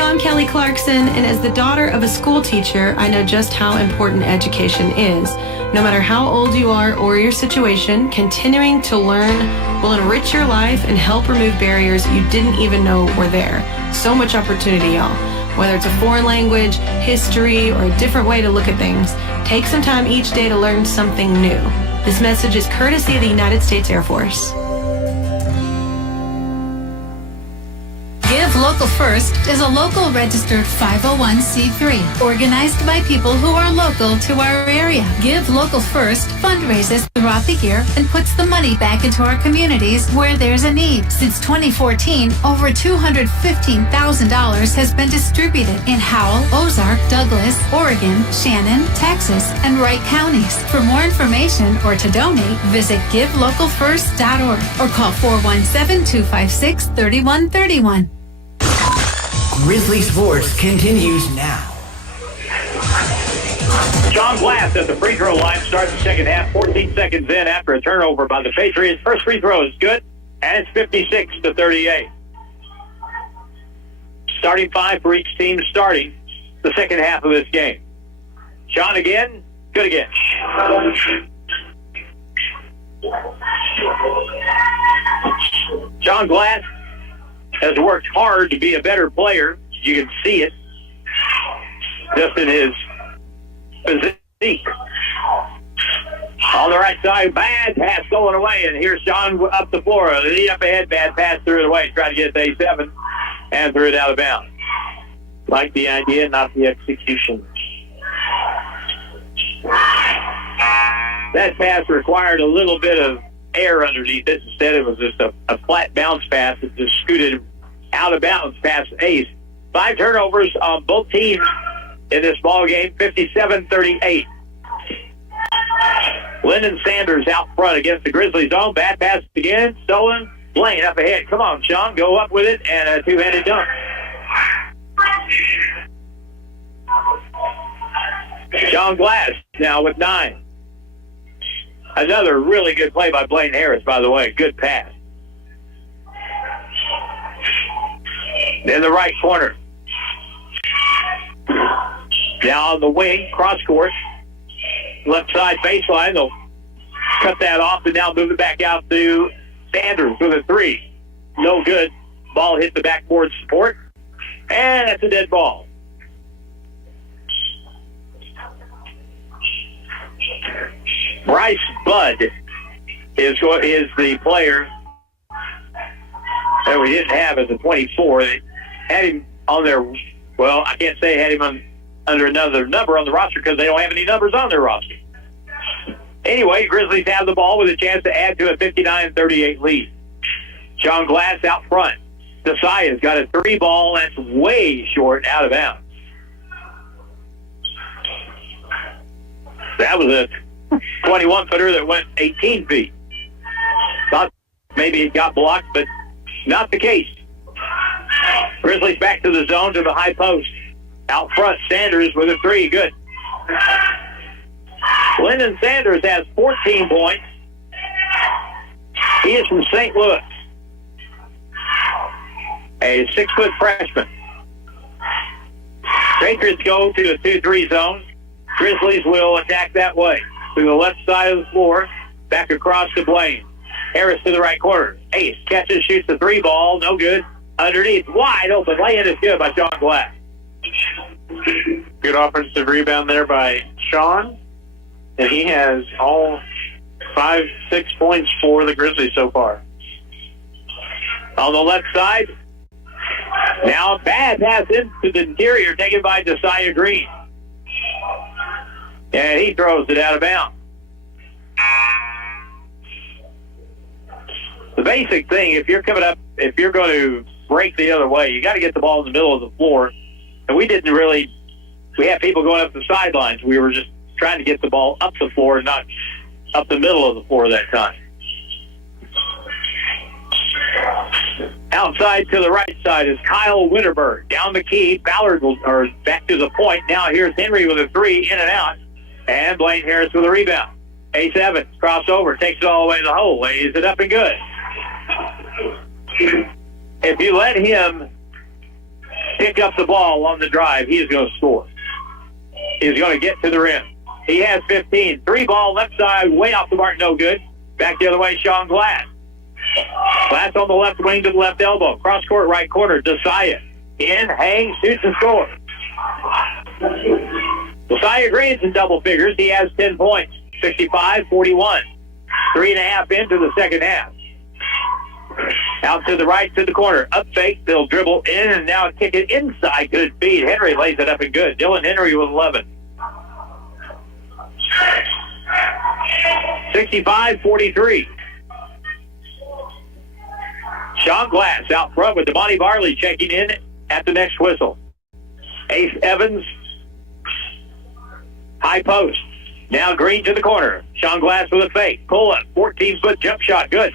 I'm Kelly Clarkson, and as the daughter of a school teacher, I know just how important education is. No matter how old you are or your situation, continuing to learn will enrich your life and help remove barriers you didn't even know were there. So much opportunity, y'all. Whether it's a foreign language, history, or a different way to look at things, take some time each day to learn something new. This message is courtesy of the United States Air Force. Give Local First is a local registered 501c3 organized by people who are local to our area. Give Local First fundraises throughout the year and puts the money back into our communities where there's a need. Since 2014, over $215,000 has been distributed in Howell, Ozark, Douglas, Oregon, Shannon, Texas, and Wright counties. For more information or to donate, visit givelocalfirst.org or call 417-256-3131. Grizzly Sports continues now. John Glass at the free throw line starts the second half, 14 seconds in after a turnover by the Patriots. First free throw is good, and it's 56-38. Starting five for each team starting the second half of this game. John again, good again. John Glass has worked hard to be a better player. You can see it just in his physique. On the right side, bad pass stolen away, and here's John up the floor. Lead up ahead, bad pass, threw it away. Tried to get it to A7 and threw it out of bounds. Like the idea, not the execution. That pass required a little bit of air underneath it. Instead, it was just a flat bounce pass that just scooted out of bounds past Ace. 5 turnovers on both teams in this ball game, 57-38. Lyndon Sanders out front against the Grizzlies zone. Bad pass again, stolen. Blaine up ahead. Come on, Sean, go up with it, and a two-handed dunk. Sean Glass now with 9. Another really good play by Blaine Harris, by the way. Good pass. In the right corner. Now on the wing, cross court. Left side baseline. They'll cut that off and now move it back out to Sanders with a 3. No good. Ball hit the backboard support. And that's a dead ball. Bryce Budd is the player that we didn't have as a 24. They had him on their, well, I can't say had him under another number on the roster because they don't have any numbers on their roster. Anyway, Grizzlies have the ball with a chance to add to a 59-38 lead. John Glass out front. Desai's got a 3 ball that's way short, out of bounds. That was a 21-footer that went 18 feet. Thought maybe it got blocked, but not the case. Grizzlies back to the zone to the high post. Out front, Sanders with a 3. Good. Lyndon Sanders has 14 points. He is from St. Louis. A 6-foot freshman. Patriots go to a 2-3 zone. Grizzlies will attack that way. To the left side of the floor. Back across to Blaine. Harris to the right corner. Ace catches, shoots the 3 ball. No good. Underneath. Wide open. Lay-in is good by John Glass. Good offensive rebound there by Sean. And he has all 5-6 points for the Grizzlies so far. On the left side. Now bad pass into the interior taken by Desai Green. And he throws it out of bounds. The basic thing, if you're going to break the other way, you got to get the ball in the middle of the floor. And we had people going up the sidelines. We were just trying to get the ball up the floor, not up the middle of the floor that time. Outside to the right side is Kyle Winterberg. Down the key, Ballard back to the point. Now here's Henry with a three, in and out. And Blaine Harris with a rebound. Ace Evans, crossover, takes it all the way to the hole, lays it up and good. If you let him pick up the ball on the drive, he is going to score. He's going to get to the rim. He has 15. Three ball left side, way off the mark, no good. Back the other way, Sean Glass. Glass on the left wing to the left elbow. Cross court, right corner, Desaya. In, hangs, shoots and scores. Desaya Green's in double figures. He has 10 points, 65-41. 3.5 into the second half. Out to the right to the corner. Up fake. They'll dribble in and now kick it inside. Good feed. Henry lays it up and good. Dylan Henry with 11. 65-43. Sean Glass out front with Damani Barley checking in at the next whistle. Ace Evans. High post. Now Green to the corner. Sean Glass with a fake. Pull up. 14-foot jump shot. Good.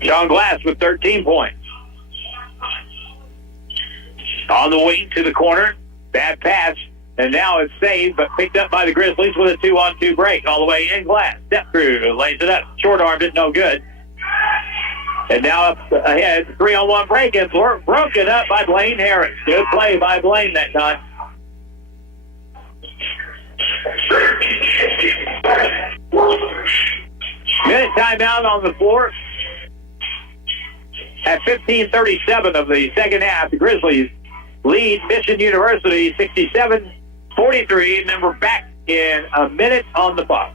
Sean Glass with 13 points. On the wing to the corner. Bad pass. And now it's saved, but picked up by the Grizzlies with a 2-on-2 break. All the way in Glass. Step through. Lays it up. Short-armed it. No good. And now up ahead. 3-on-1 break. And broken up by Blaine Harris. Good play by Blaine that time. Minute timeout on the floor. At 15:37 of the second half, the Grizzlies lead Mission University 67-43. And then we're back in a minute on the clock.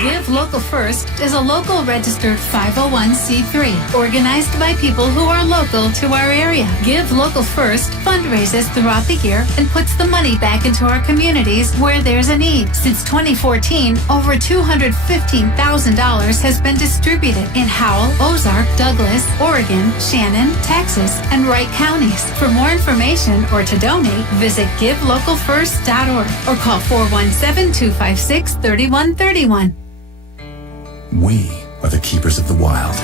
Give Local First is a local registered 501c3 organized by people who are local to our area. Give Local First fundraises throughout the year and puts the money back into our communities where there's a need. Since 2014, over $215,000 has been distributed in Howell, Ozark, Douglas, Oregon, Shannon, Texas, and Wright counties. For more information or to donate, visit givelocalfirst.org or call 417-256-3131. We are the keepers of the wild.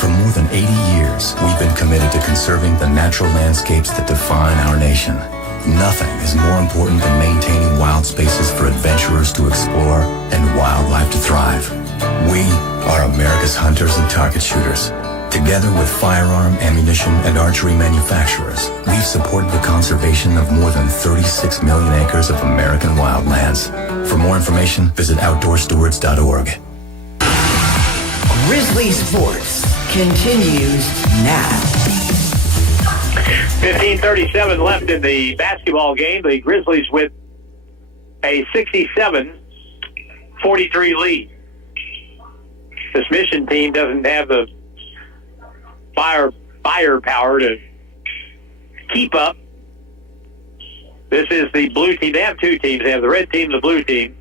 For more than 80 years, we've been committed to conserving the natural landscapes that define our nation. Nothing is more important than maintaining wild spaces for adventurers to explore and wildlife to thrive. We are America's hunters and target shooters. Together with firearm, ammunition, and archery manufacturers, we've supported the conservation of more than 36 million acres of American wildlands. For more information, visit outdoorstewards.org. Grizzly Sports continues now. 15:37 left in the basketball game. The Grizzlies with a 67-43 lead. This Mission team doesn't have the firepower to keep up. This is the blue team. They have two teams. They have the red team and the blue team.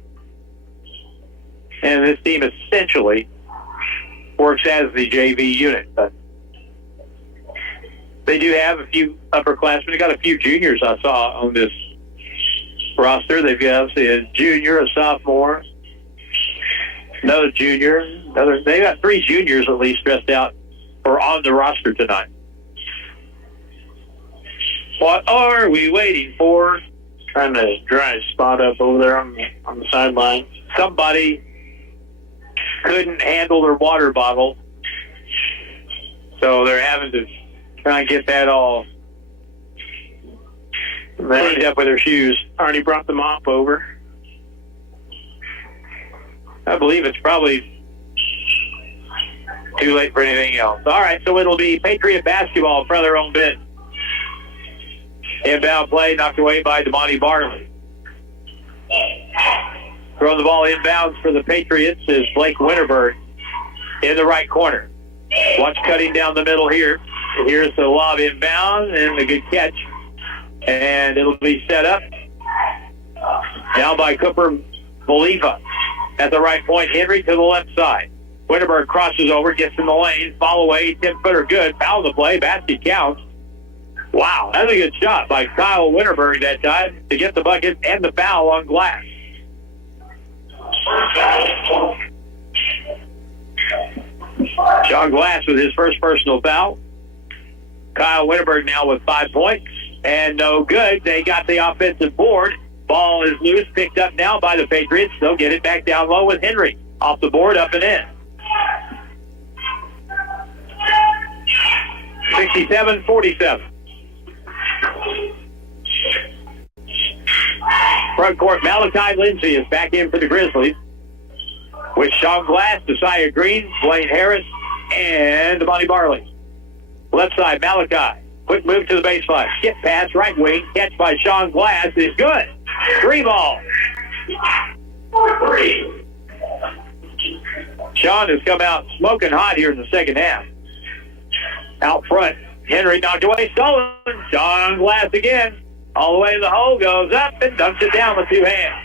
And this team essentially works as the JV unit. But they do have a few upperclassmen. They got a few juniors I saw on this roster. They've got a junior, a sophomore, another junior. They got three juniors at least dressed out or on the roster tonight. What are we waiting for? Trying to dry a spot up over there on the sideline. Somebody couldn't handle their water bottle, so they're having to try and get that all cleaned up with their shoes. Already brought the mop over. I believe it's probably too late for anything else. All right, so it'll be Patriot basketball in front of their own bench. Inbound play knocked away by Damani Barley. Throwing the ball inbounds for the Patriots is Blake Winterberg in the right corner. Watch cutting down the middle here. Here's the lob inbound and the good catch And it'll be set up now by Cooper Boliva at the right point. Henry to the left side. Winterberg crosses over, gets in the lane, foul away, 10-footer good, foul the play, basket counts. Wow, that's a good shot by Kyle Winterberg that time to get the bucket and the foul on Glass. Sean Glass with his first personal foul. Kyle Winterberg now with 5 points. And no good. They got the offensive board. Ball is loose, picked up now by the Patriots. They'll get it back down low with Henry. Off the board, up and in. 67-47. Front court, Malachi Lindsay is back in for the Grizzlies. With Sean Glass, Josiah Green, Blaine Harris, and Damani Barley. Left side, Malachi. Quick move to the baseline. Skip pass, right wing. Catch by Sean Glass is good. 3 ball. Sean has come out smoking hot here in the second half. Out front, Henry knocked away, stolen. Sean Glass again. All the way to the hole, goes up and dunks it down with 2 hands.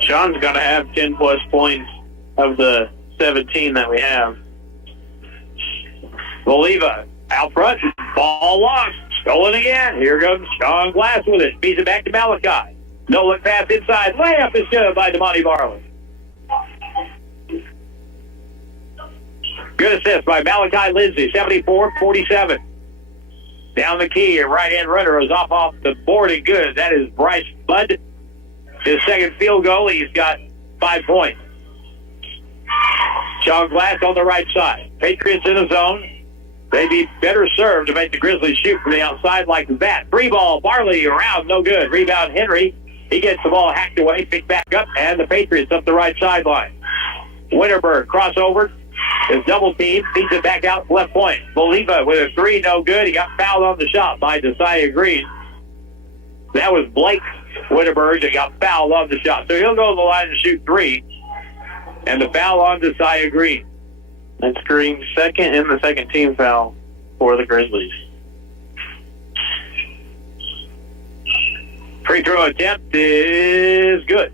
Sean's going to have 10-plus points of the 17 that we have. Boliva out front, ball lost, stolen again. Here goes Sean Glass with it. Feeds it back to Malachi. No look pass inside. Layup is good by Damani Barley. Good assist by Malachi Lindsay, 74-47. Down the key, a right-hand runner is off the board and good. That is Bryce Budd. His second field goal, he's got 5 points. Sean Glass on the right side. Patriots in the zone. They'd be better served to make the Grizzlies shoot from the outside like that. 3 ball, Barley around, no good. Rebound, Henry. He gets the ball hacked away, picked back up, and the Patriots up the right sideline. Winterberg, crossover, is double teamed, feeds it back out left point. Boliva with a 3, no good. He got fouled on the shot by Josiah Green. That was Blake Winterberg that got fouled on the shot. So he'll go to the line and shoot 3. And the foul on Josiah Green. That's Green's second and the second team foul for the Grizzlies. Free throw attempt is good.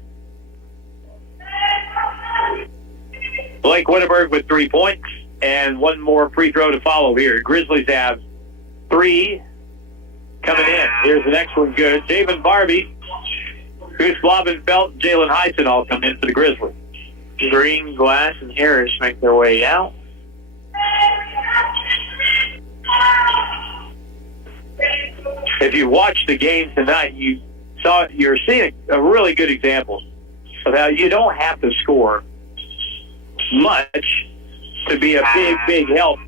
Blake Winterberg with 3 points and 1 more free throw to follow here. Grizzlies have 3 coming in. Here's the next one good. Javen Barbie, Goose Blabenfeld, Jalen Heisen all come in for the Grizzlies. Green, Glass, and Harris make their way out. If you watched the game tonight, you're seeing a really good example of how you don't have to score much to be a big help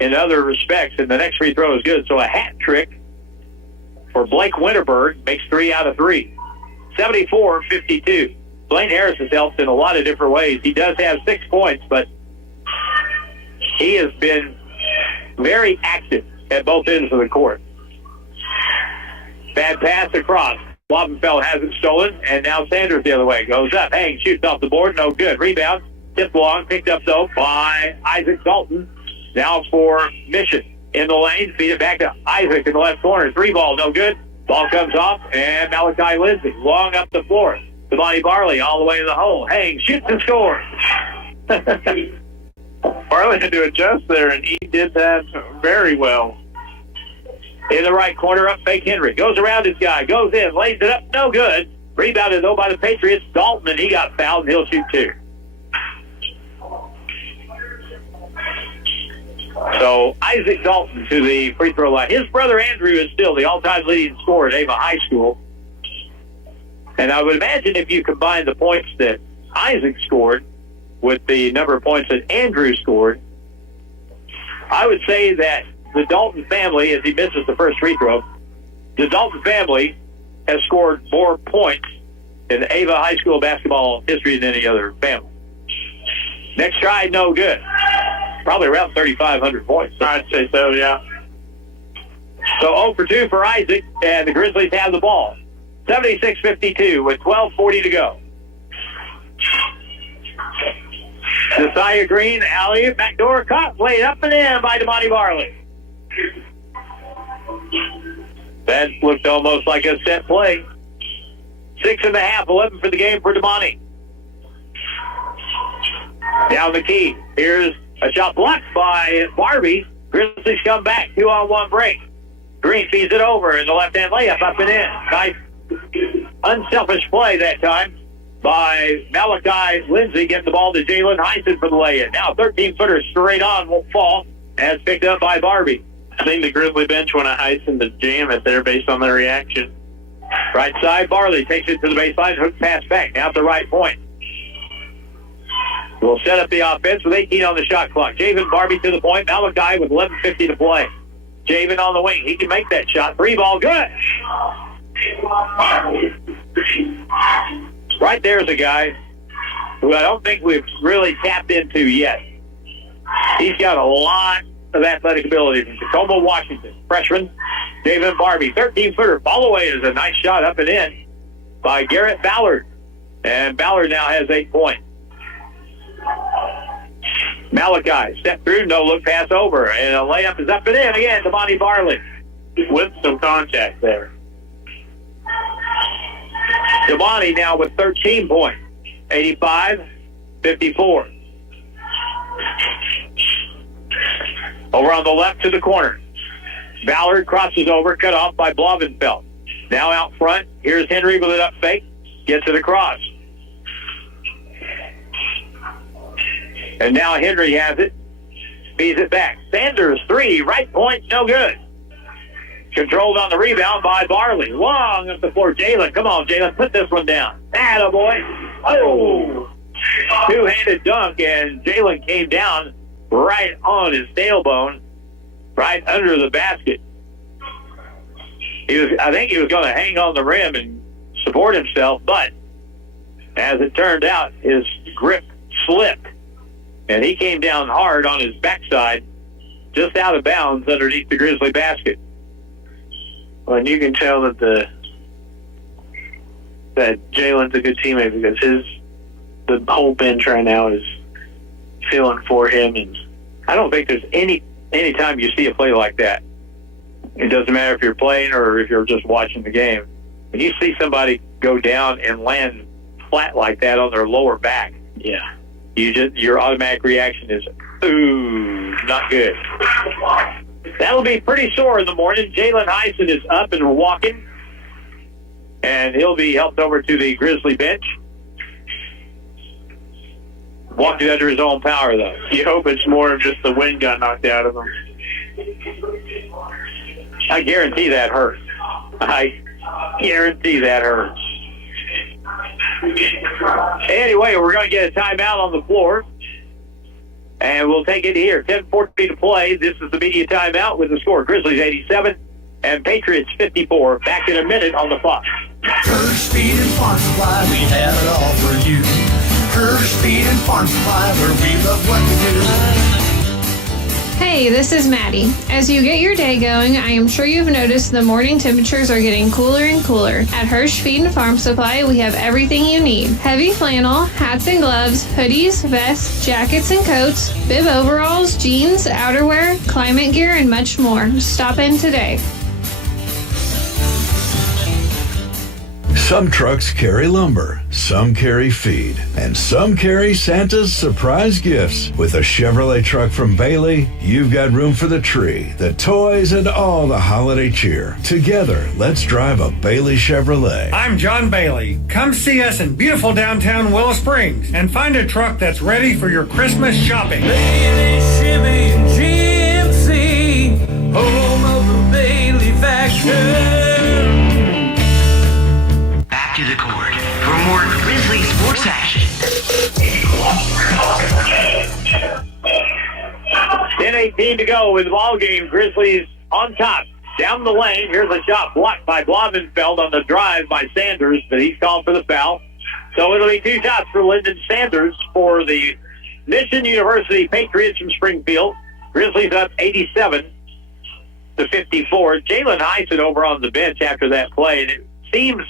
in other respects. And the next free throw is good. So a hat trick for Blake Winterberg makes 3 out of 3. 74-52. Blaine Harris has helped in a lot of different ways. He does have 6 points, but he has been very active at both ends of the court. Bad pass across. Blabenfeld has it stolen, and now Sanders the other way. Goes up, hangs, shoots off the board, no good. Rebound, tipped long, picked up though by Isaac Dalton. Now for Mission in the lane, feed it back to Isaac in the left corner. 3 ball, no good. Ball comes off, and Malachi Lindsay long up the floor. Damani Barley all the way to the hole. Hangs, shoots and scores. Barley had to adjust there, and he did that very well. In the right corner, up fake Henry. Goes around his guy, goes in, lays it up, no good. Rebounded though by the Patriots. Dalton, and he got fouled, and he'll shoot 2. So Isaac Dalton to the free throw line. His brother Andrew is still the all-time leading scorer at Ava High School. And I would imagine if you combine the points that Isaac scored with the number of points that Andrew scored, I would say that the Dalton family, as he misses the first free throw, the Dalton family has scored more points in Ava High School basketball history than any other family. Next try, no good. Probably around 3,500 points. I'd say so, yeah. So 0 for 2 for Isaac, and the Grizzlies have the ball. 76-52 with 12:40 to go. Josiah Green, alley, backdoor cut, laid up and in by Damani Barley. That looked almost like a set play. 6.5, 11 for the game for Damani. Down the key. Here's a shot blocked by Barbie. Grizzlies come back. 2-on-1 break. Green feeds it over in the left-hand layup up and in. Nice unselfish play that time by Malachi Lindsay, getting the ball to Jalen Heisen for the lay-in. Now 13-footer straight on won't fall, as picked up by Barbie. I think the Grizzly bench wanted Heisen to jam it there based on their reaction. Right side, Barley takes it to the baseline, hook pass back. Now at the right point. We'll set up the offense with 18 on the shot clock. Javen Barbie to the point. Malachi with 11:50 to play. Javen on the wing. He can make that shot. 3-ball good. Right there's a guy who I don't think we've really tapped into yet. He's got a lot of athletic ability from Tacoma, Washington. Freshman, Javen Barbie. 13-footer. Fall away is a nice shot up and in by Garrett Ballard. And Ballard now has 8 points. Malachi, step through, no look, pass over. And a layup is up and in again to Monty Barley. With some contact there. Damani now with 13 points. 85-54. Over on the left to the corner. Ballard crosses over, cut off by Blavenfeld. Now out front, here's Henry with it up fake. Gets it across. And now Henry has it. Feeds it back. Sanders, 3, right point, no good. Controlled on the rebound by Barley. Long up the floor. Jalen, come on, Jalen, put this one down. Attaboy. Oh! Two-handed dunk, and Jalen came down right on his tailbone, right under the basket. I think he was going to hang on the rim and support himself, but as it turned out, his grip slipped, and he came down hard on his backside, just out of bounds underneath the Grizzly basket. Well, and you can tell that that Jalen's a good teammate because the whole bench right now is feeling for him, and I don't think there's any time you see a play like that. It doesn't matter if you're playing or if you're just watching the game. When you see somebody go down and land flat like that on their lower back, yeah, your automatic reaction is, ooh, not good. That'll be pretty sore in the morning. Jalen Heisen is up and walking, and he'll be helped over to the Grizzly bench. Walking under his own power, though. You hope it's more of just the wind got knocked out of him. I guarantee that hurts. I guarantee that hurts. Anyway, we're going to get a timeout on the floor. And we'll take it here. 10:14 to play. This is the media timeout with the score. Grizzlies 87 and Patriots 54. Back in a minute on the Fox. Kirsch Feed and Farm Supply, we have it all for you. Kirsch Feed and Farm Supply, where we love what we do. Hey, this is Maddie. As you get your day going, I am sure you've noticed the morning temperatures are getting cooler and cooler. At Hirsch Feed and Farm Supply, we have everything you need. Heavy flannel, hats and gloves, hoodies, vests, jackets and coats, bib overalls, jeans, outerwear, climate gear, and much more. Stop in today. Some trucks carry lumber, some carry feed, and some carry Santa's surprise gifts. With a Chevrolet truck from Bailey, you've got room for the tree, the toys, and all the holiday cheer. Together, let's drive a Bailey Chevrolet. I'm John Bailey. Come see us in beautiful downtown Willow Springs and find a truck that's ready for your Christmas shopping. Bailey Chevy GMC, home of the Bailey factor. To the court for more Grizzly sports action. 10:18 to go with the ball game. Grizzlies on top. Down the lane. Here's a shot blocked by Blavenfeld on the drive by Sanders, but he's called for the foul. So it'll be 2 shots for Lyndon Sanders for the Mission University Patriots from Springfield. Grizzlies up 87-54. Jalen Heisen over on the bench after that play, and it seems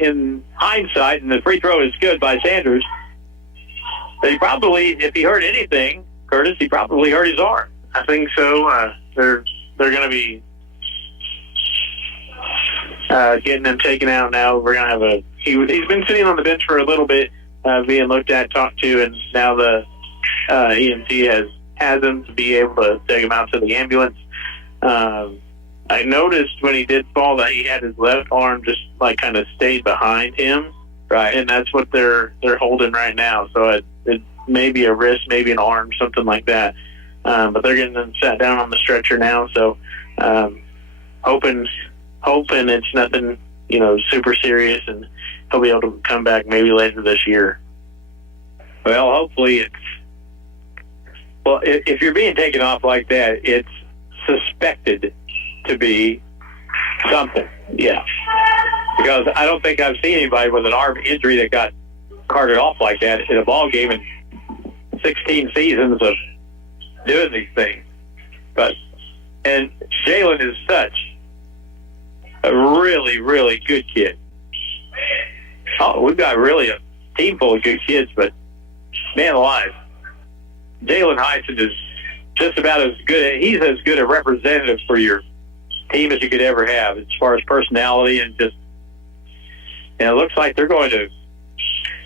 in hindsight, and the free throw is good by Sanders, but he probably, if he hurt anything, Curtis, he probably hurt his arm. I think so. They're they're going to be getting him taken out now. We're going to have he's been sitting on the bench for a little bit, being looked at, talked to, and now the EMT has him to be able to take him out to the ambulance. I noticed when he did fall that he had his left arm just like kind of stayed behind him, right? And that's what they're holding right now. So it may be a wrist, maybe an arm, something like that. But they're getting him sat down on the stretcher now. So hoping it's nothing, super serious, and he'll be able to come back maybe later this year. Well, hopefully if you're being taken off like that, it's suspected to be something. Yeah. Because I don't think I've seen anybody with an arm injury that got carted off like that in a ball game in 16 seasons of doing these things. And Jalen is such a really, really good kid. Oh, we've got really a team full of good kids, but man alive, Jalen Heisen is just about as good. He's as good a representative for your team as you could ever have, as far as personality and it looks like they're going to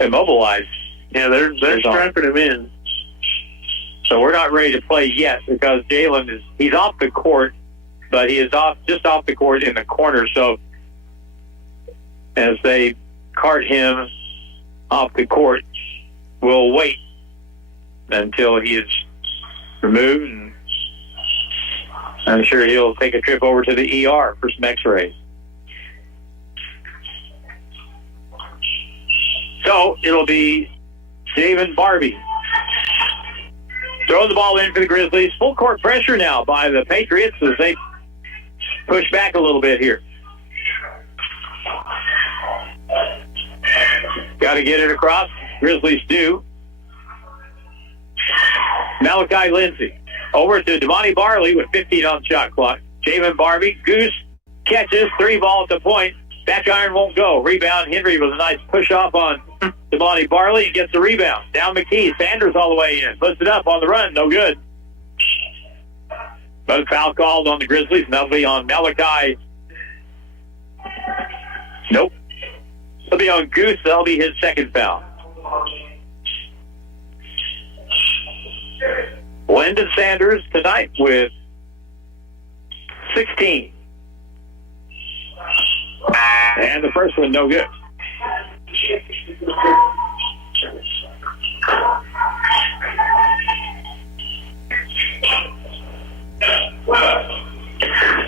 immobilize. Yeah, they're strapping him in. So we're not ready to play yet because Jalen he's off the court, but he is just off the court in the corner. So as they cart him off the court, we'll wait until he is removed, and I'm sure he'll take a trip over to the ER for some x-rays. So it'll be Javen Barbie throwing the ball in for the Grizzlies. Full court pressure now by the Patriots as they push back a little bit here. Got to get it across. Grizzlies do. Malachi Lindsay over to Devontae Barley with 15 on the shot clock. Javen Barbie, Goose catches, 3 ball at the point. Back iron won't go. Rebound, Henry with a nice push off on Devontae Barley and gets the rebound. Down McKee, Sanders all the way in. Puts it up on the run, no good. But foul called on the Grizzlies, and that'll be on Malachi. Nope. It'll be on Goose, that'll be his second foul. Lyndon Sanders tonight with 16. And the first one, no good.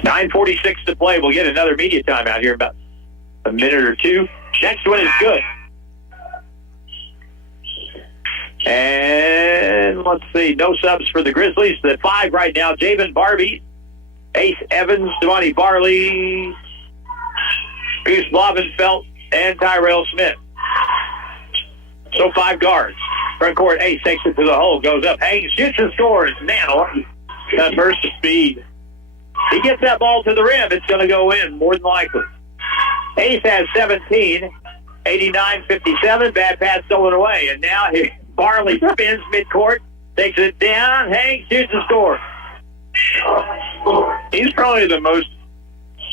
.9:46 to play. We'll get another media timeout here in about a minute or two. Next one is good. And let's see, no subs for the Grizzlies. The 5 right now, Javen Barbie, Ace Evans, Devontae Barley, Goose Blavenfelt, and Tyrell Smith. So 5 guards. Front court, Ace takes it to the hole, goes up, hangs, shoots and scores. Man, that burst of speed. He gets that ball to the rim, it's going to go in, more than likely. Ace has 17, 89-57, bad pass stolen away. And now Barley spins midcourt, takes it down, hangs, shoots and scores. He's probably the most,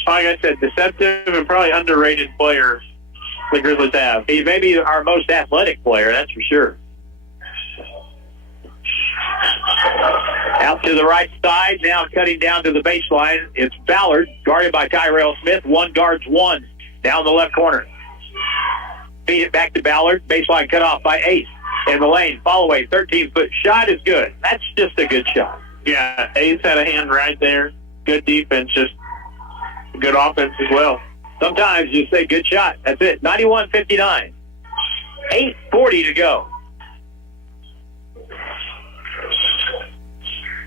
like I said, deceptive and probably underrated player the Grizzlies have. He's maybe our most athletic player, that's for sure. Out to the right side, now cutting down to the baseline. It's Ballard, guarded by Tyrell Smith. 1 guards 1 down the left corner. Feed it back to Ballard. Baseline cut off by Ace in the lane. Fall away, 13-foot shot is good. That's just a good shot. Yeah, Ace had a hand right there. Good defense, just good offense as well. Sometimes you say good shot. That's it. 91-59. 8:40 to go.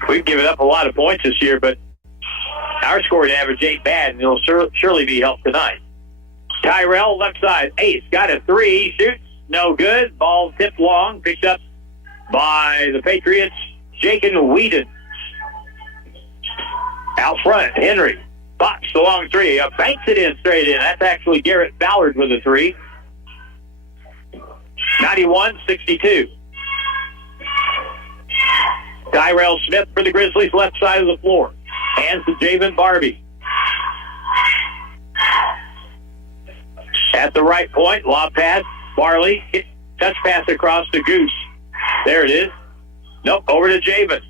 We've given up a lot of points this year, but our scoring average ain't bad, and it'll surely be helped tonight. Tyrell, left side. Ace got a 3. Shoots. No good. Ball tipped long. Picked up by the Patriots. Jacob Whedon. Out front, Henry. Box the long 3. Banks it in straight in. That's actually Garrett Ballard with a 3. 91-62. Tyrell Smith for the Grizzlies, left side of the floor. Hands to Javen Barbie. At the right point, lob pass. Barley, touch pass across to Goose. There it is. Nope, over to Javen.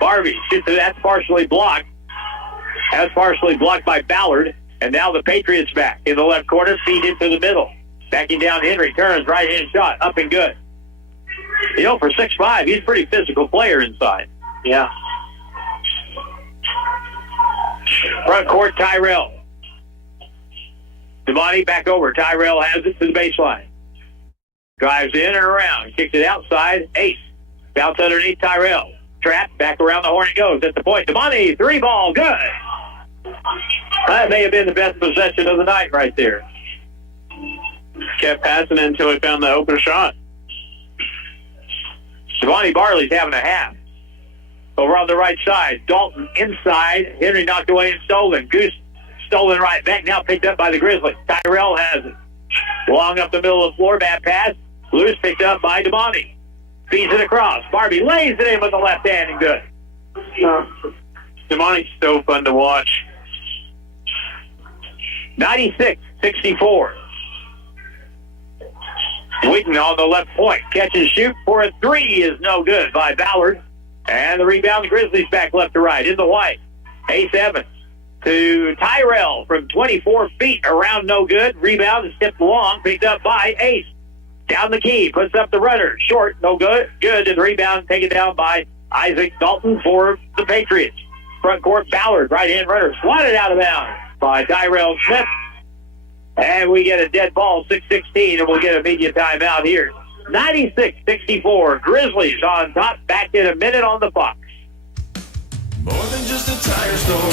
Barbie shoots it. That's partially blocked. That's partially blocked by Ballard. And now the Patriots back in the left corner, feed into the middle. Backing down Henry, turns, right-hand shot, up and good. You know, for 6'5", he's a pretty physical player inside. Yeah. Front court, Tyrell. Devontae back over. Tyrell has it to the baseline. Drives in and around. Kicks it outside. Ace. Bounce underneath Tyrell. Trap. Back around the horn it goes. At the point. Devontae, 3-ball. Good. That may have been the best possession of the night right there. Kept passing until he found the open shot. Devontae Barley's having a half. Over on the right side. Dalton inside. Henry knocked away and stolen. Goose stolen right back. Now picked up by the Grizzlies. Tyrell has it. Long up the middle of the floor. Bad pass. Loose picked up by Devontae. Feeds it across. Barbie lays it in with the left hand and good. Devontae's so fun to watch. 96-64. Wheaton on the left point. Catch and shoot for a three is no good by Ballard. And the rebound, Grizzlies back left to right in the white. Ace Evans to Tyrell from 24 feet. Around no good. Rebound is tipped long. Picked up by Ace. Down the key. Puts up the runner. Short. No good. Good. And the rebound taken down by Isaac Dalton for the Patriots. Front court, Ballard. Right-hand runner. Swatted out of bounds by Tyrell Smith. And we get a dead ball, 6:16, and we'll get a media timeout here. 96-64, Grizzlies on top, back in a minute on the Fox. More than just a tire store.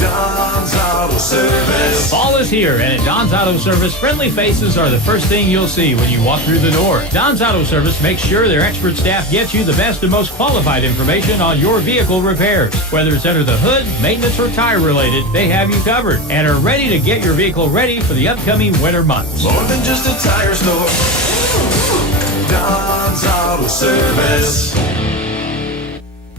Don's Auto Service. Fall is here, and at Don's Auto Service, friendly faces are the first thing you'll see when you walk through the door. Don's Auto Service makes sure their expert staff gets you the best and most qualified information on your vehicle repairs. Whether it's under the hood, maintenance, or tire related, they have you covered and are ready to get your vehicle ready for the upcoming winter months. More than just a tire store. Don's Auto Service.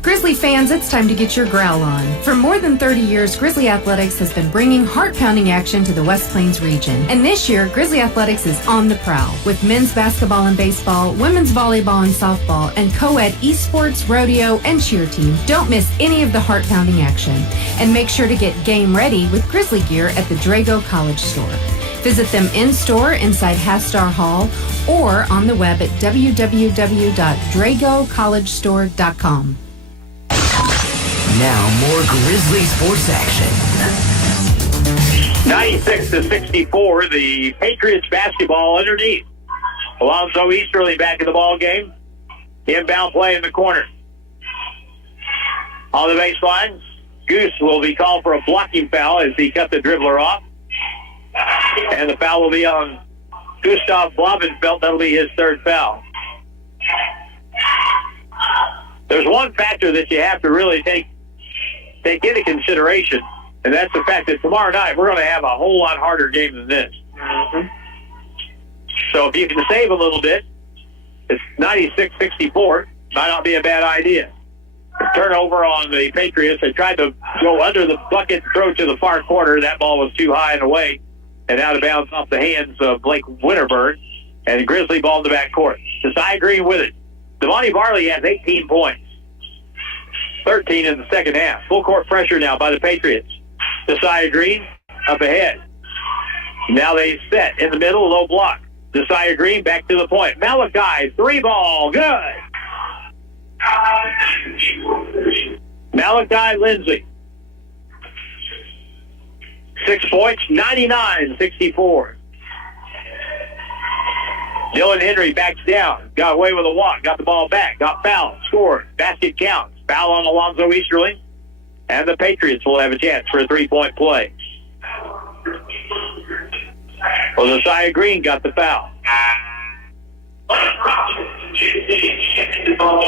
Grizzly fans, it's time to get your growl on. For more than 30 years, Grizzly Athletics has been bringing heart-pounding action to the West Plains region. And this year, Grizzly Athletics is on the prowl with men's basketball and baseball, women's volleyball and softball, and co-ed esports, rodeo, and cheer team. Don't miss any of the heart-pounding action. And make sure to get game ready with Grizzly gear at the Drago College Store. Visit them in-store inside Hastar Hall or on the web at www.dragocollegestore.com. Now more Grizzly sports action. 96-64, the Patriots basketball underneath. Alonzo Easterly back in the ball game. Inbound play in the corner. On the baseline, Goose will be called for a blocking foul as he cut the dribbler off. And the foul will be on Gustav Blavenfeld. That'll be his third foul. There's one factor that you have to really take into consideration, and that's the fact that tomorrow night we're going to have a whole lot harder game than this. Mm-hmm. So if you can save a little bit, it's 96-64. Might not be a bad idea. Turnover on the Patriots. They tried to go under the bucket, throw to the far corner. That ball was too high and away, and out of bounds off the hands of Blake Winterburn. And the Grizzly ball in the backcourt. Josiah Green with it. Devontae Barley has 18 points. 13 in the second half. Full court pressure now by the Patriots. Josiah Green up ahead. Now they set in the middle, low block. Josiah Green back to the point. Malachi, 3-ball, good. Malachi Lindsay. 6 points, 99-64. Dylan Henry backs down. Got away with a walk. Got the ball back. Got fouled. Scored. Basket counts. Foul on Alonzo Easterling. And the Patriots will have a chance for a 3-point play. Well, Josiah Green got the foul.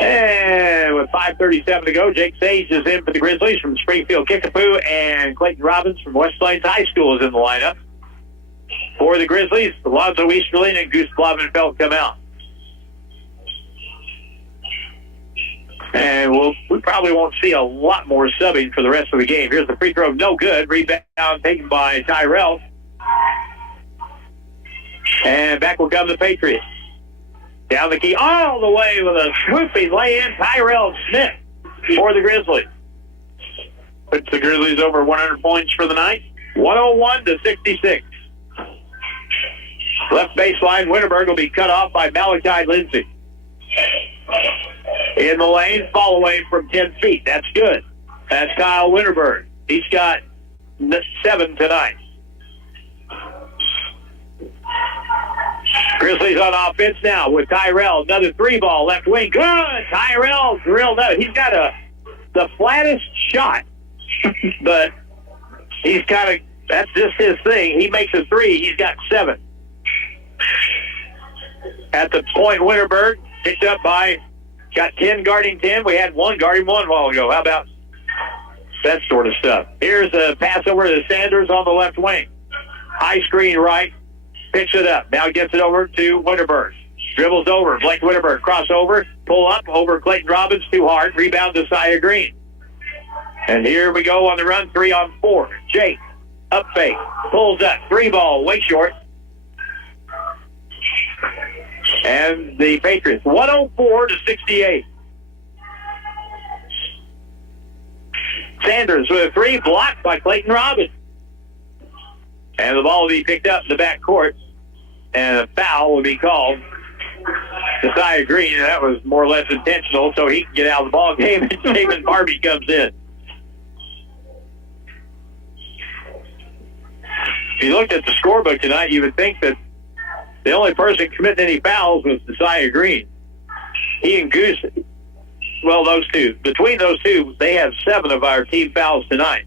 And with 5:37 to go, Jake Sage is in for the Grizzlies from Springfield Kickapoo, and Clayton Robbins from West Plains High School is in the lineup. For the Grizzlies, Alonzo Easterling and Goose Blavenfeld come out. And we probably won't see a lot more subbing for the rest of the game. Here's the free throw, no good. Rebound taken by Tyrell. And back will come the Patriots. Down the key all the way with a swooping lay-in, Tyrell Smith for the Grizzlies. Puts the Grizzlies over 100 points for the night. 101-66. Left baseline, Winterberg will be cut off by Malachi Lindsay. In the lane, fall away from 10 feet. That's good. That's Kyle Winterberg. He's got 7 tonight. Grizzlies on offense now with Tyrell. Another 3-ball left wing. Good. Tyrell drilled out. He's got the flattest shot, but he's kind of, that's just his thing. He makes a 3. He's got 7. At the point, Winterberg picked up by, got 10 guarding 10. We had 1 guarding 1 a while ago. How about that sort of stuff? Here's a pass over to Sanders on the left wing. High screen right. Picks it up. Now gets it over to Winterberg. Dribbles over. Blake Winterberg. Crossover. Pull up over Clayton Robbins. Too hard. Rebound to Sia Green. And here we go on the run. 3-on-4. Jake. Up fake. Pulls up. 3-ball. Way short. And the Patriots. 104-68. Sanders with a 3. Blocked by Clayton Robbins. And the ball will be picked up in the back court. And a foul will be called to Sia Green. And that was more or less intentional, so he can get out of the ball game. And Javen Barbie comes in. If you looked at the scorebook tonight, you would think that the only person committing any fouls was Sia Green. He and Goose, well, those two. Between those two, they have 7 of our team fouls tonight.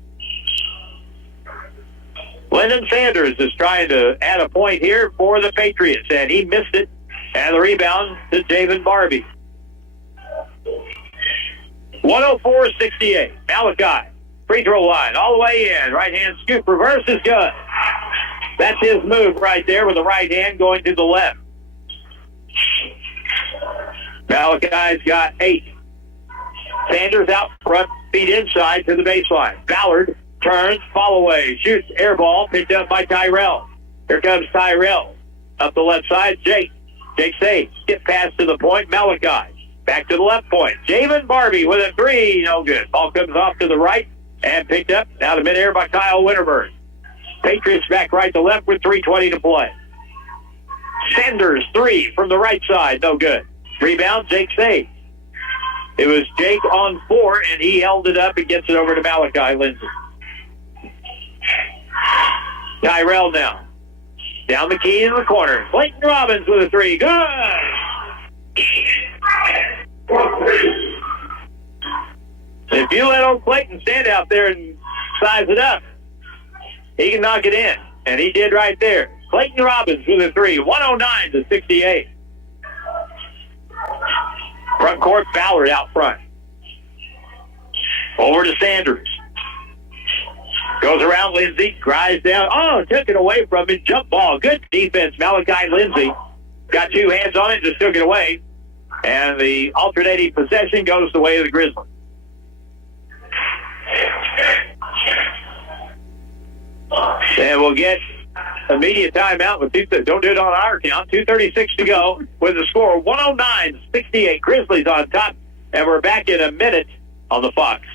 Lyndon Sanders is trying to add a point here for the Patriots, and he missed it. And the rebound to Javen Barbie. 104-68. Malachi, free throw line, all the way in. Right hand scoop, reverse is good. That's his move right there with the right hand going to the left. Malachi's got 8. Sanders out front, feet inside to the baseline. Ballard turns, fall away, shoots, air ball, picked up by Tyrell. Here comes Tyrell. Up the left side, Jake. Jake saves. Skip pass to the point, Malachi. Back to the left point. Javen Barbie with a 3, no good. Ball comes off to the right and picked up out of midair by Kyle Winterberg. Patriots back right to left with 3:20 to play. Sanders, 3 from the right side, no good. Rebound, Jake saves. It was Jake on 4, and he held it up and gets it over to Malachi Lindsay. Tyrell now. Down the key in the corner. Clayton Robbins with a 3. Good! If you let old Clayton stand out there and size it up, he can knock it in. And he did right there. Clayton Robbins with a 3. 109-68. Front court, Ballard out front. Over to Sanders. Goes around Lindsay, drives down. Oh, took it away from him. Jump ball. Good defense. Malachi Lindsay got 2 hands on it, just took it away. And the alternating possession goes the way of the Grizzlies. And we'll get immediate timeout with don't do it on our count. 2:36 to go with the score 109-68. Grizzlies on top. And we're back in a minute on the Fox.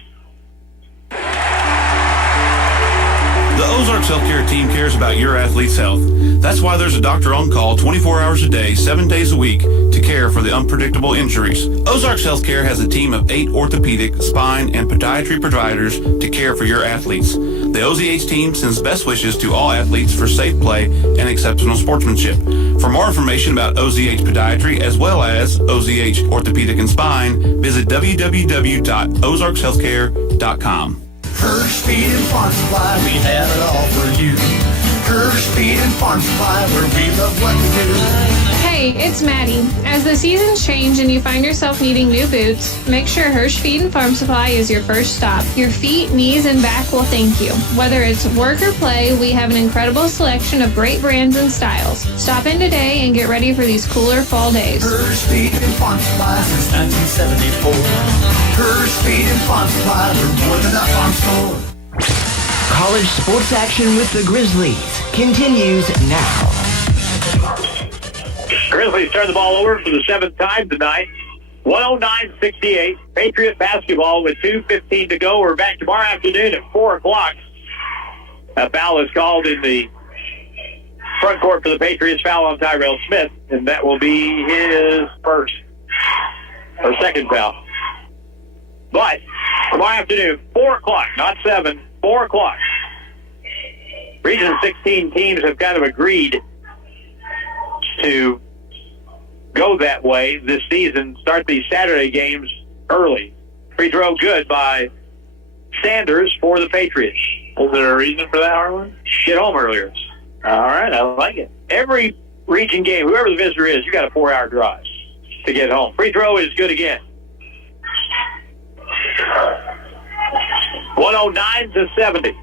The Ozarks Healthcare team cares about your athlete's health. That's why there's a doctor on call 24 hours a day, 7 days a week to care for the unpredictable injuries. Ozarks Healthcare has a team of 8 orthopedic, spine, and podiatry providers to care for your athletes. The OZH team sends best wishes to all athletes for safe play and exceptional sportsmanship. For more information about OZH Podiatry as well as OZH Orthopedic and Spine, visit www.ozarkshealthcare.com. Kirsch Feed and Farm Supply, we have it all for you. Kirsch Feed and Farm Supply, where we love what we do. Hey, Hey, it's Maddie. As the seasons change and you find yourself needing new boots, make sure Hirsch Feed and Farm Supply is your first stop. Your feet, knees, and back will thank you. Whether it's work or play, we have an incredible selection of great brands and styles. Stop in today and get ready for these cooler fall days. Hirsch Feed and Farm Supply since 1974. Hirsch Feed and Farm Supply, we're more than a farm store. College sports action with the Grizzlies continues now. Grizzlies turn the ball over for the 7th time tonight. 109-68. Patriot basketball with 2:15 to go. We're back tomorrow afternoon at 4 o'clock. A foul is called in the front court for the Patriots. Foul on Tyrell Smith, and that will be his first or second foul. But tomorrow afternoon, 4 o'clock, not 7, 4 o'clock. Region 16 teams have kind of agreed to go that way this season, start these Saturday games early. Free throw good by Sanders for the Patriots. Is there a reason for that, Harlan? Get home earlier. All right, I like it. Every region game, whoever the visitor is, you got a 4-hour drive to get home. Free throw is good again. 109-70.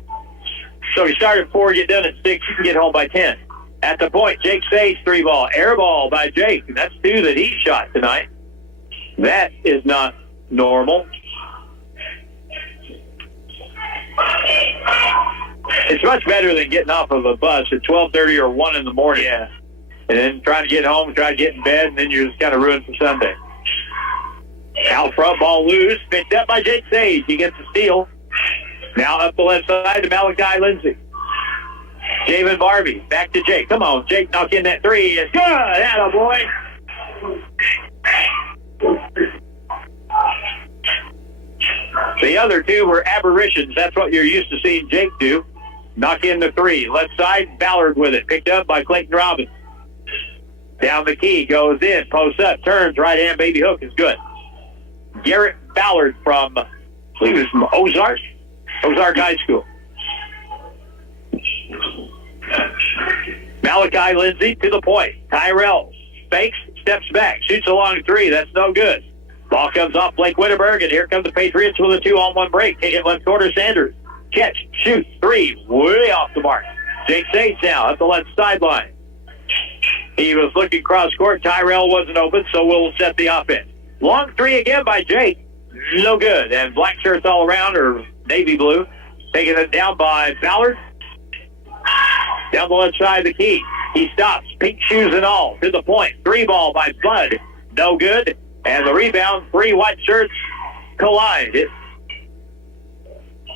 So you start at 4, get done at 6, you can get home by 10. At the point, Jake Sage, 3 ball. Air ball by Jake. That's 2 that he shot tonight. That is not normal. It's much better than getting off of a bus at 12:30 or 1 in the morning. Yeah. And then trying to get home, try to get in bed, and then you're just kind of ruined for Sunday. Out front, ball loose. Picked up by Jake Sage. He gets a steal. Now up the left side to Malachi Lindsay. Javen Barbie, back to Jake. Come on, Jake, knock in that 3. It's good. Atta boy. The other 2 were aberrations. That's what you're used to seeing Jake do. Knock in the 3. Left side, Ballard with it. Picked up by Clayton Robbins. Down the key, goes in, posts up, turns, right hand, baby hook is good. Garrett Ballard from, I believe it's from Ozark High School. Malachi Lindsay to the point. Tyrell fakes, steps back, shoots a long 3. That's no good. Ball comes off Blake Wittenberg, and here come the Patriots with a 2-on-1 break. Take it left corner, Sanders. Catch, shoot, 3, way off the mark. Jake Sage now at the left sideline. He was looking cross court. Tyrell wasn't open, so we'll set the offense. Long 3 again by Jake. No good. And black shirts all around, or navy blue. Taking it down by Ballard. Down the left side of the key. He stops. Pink shoes and all. To the point. 3 ball by Bud. No good. And the rebound. 3 white shirts collide. It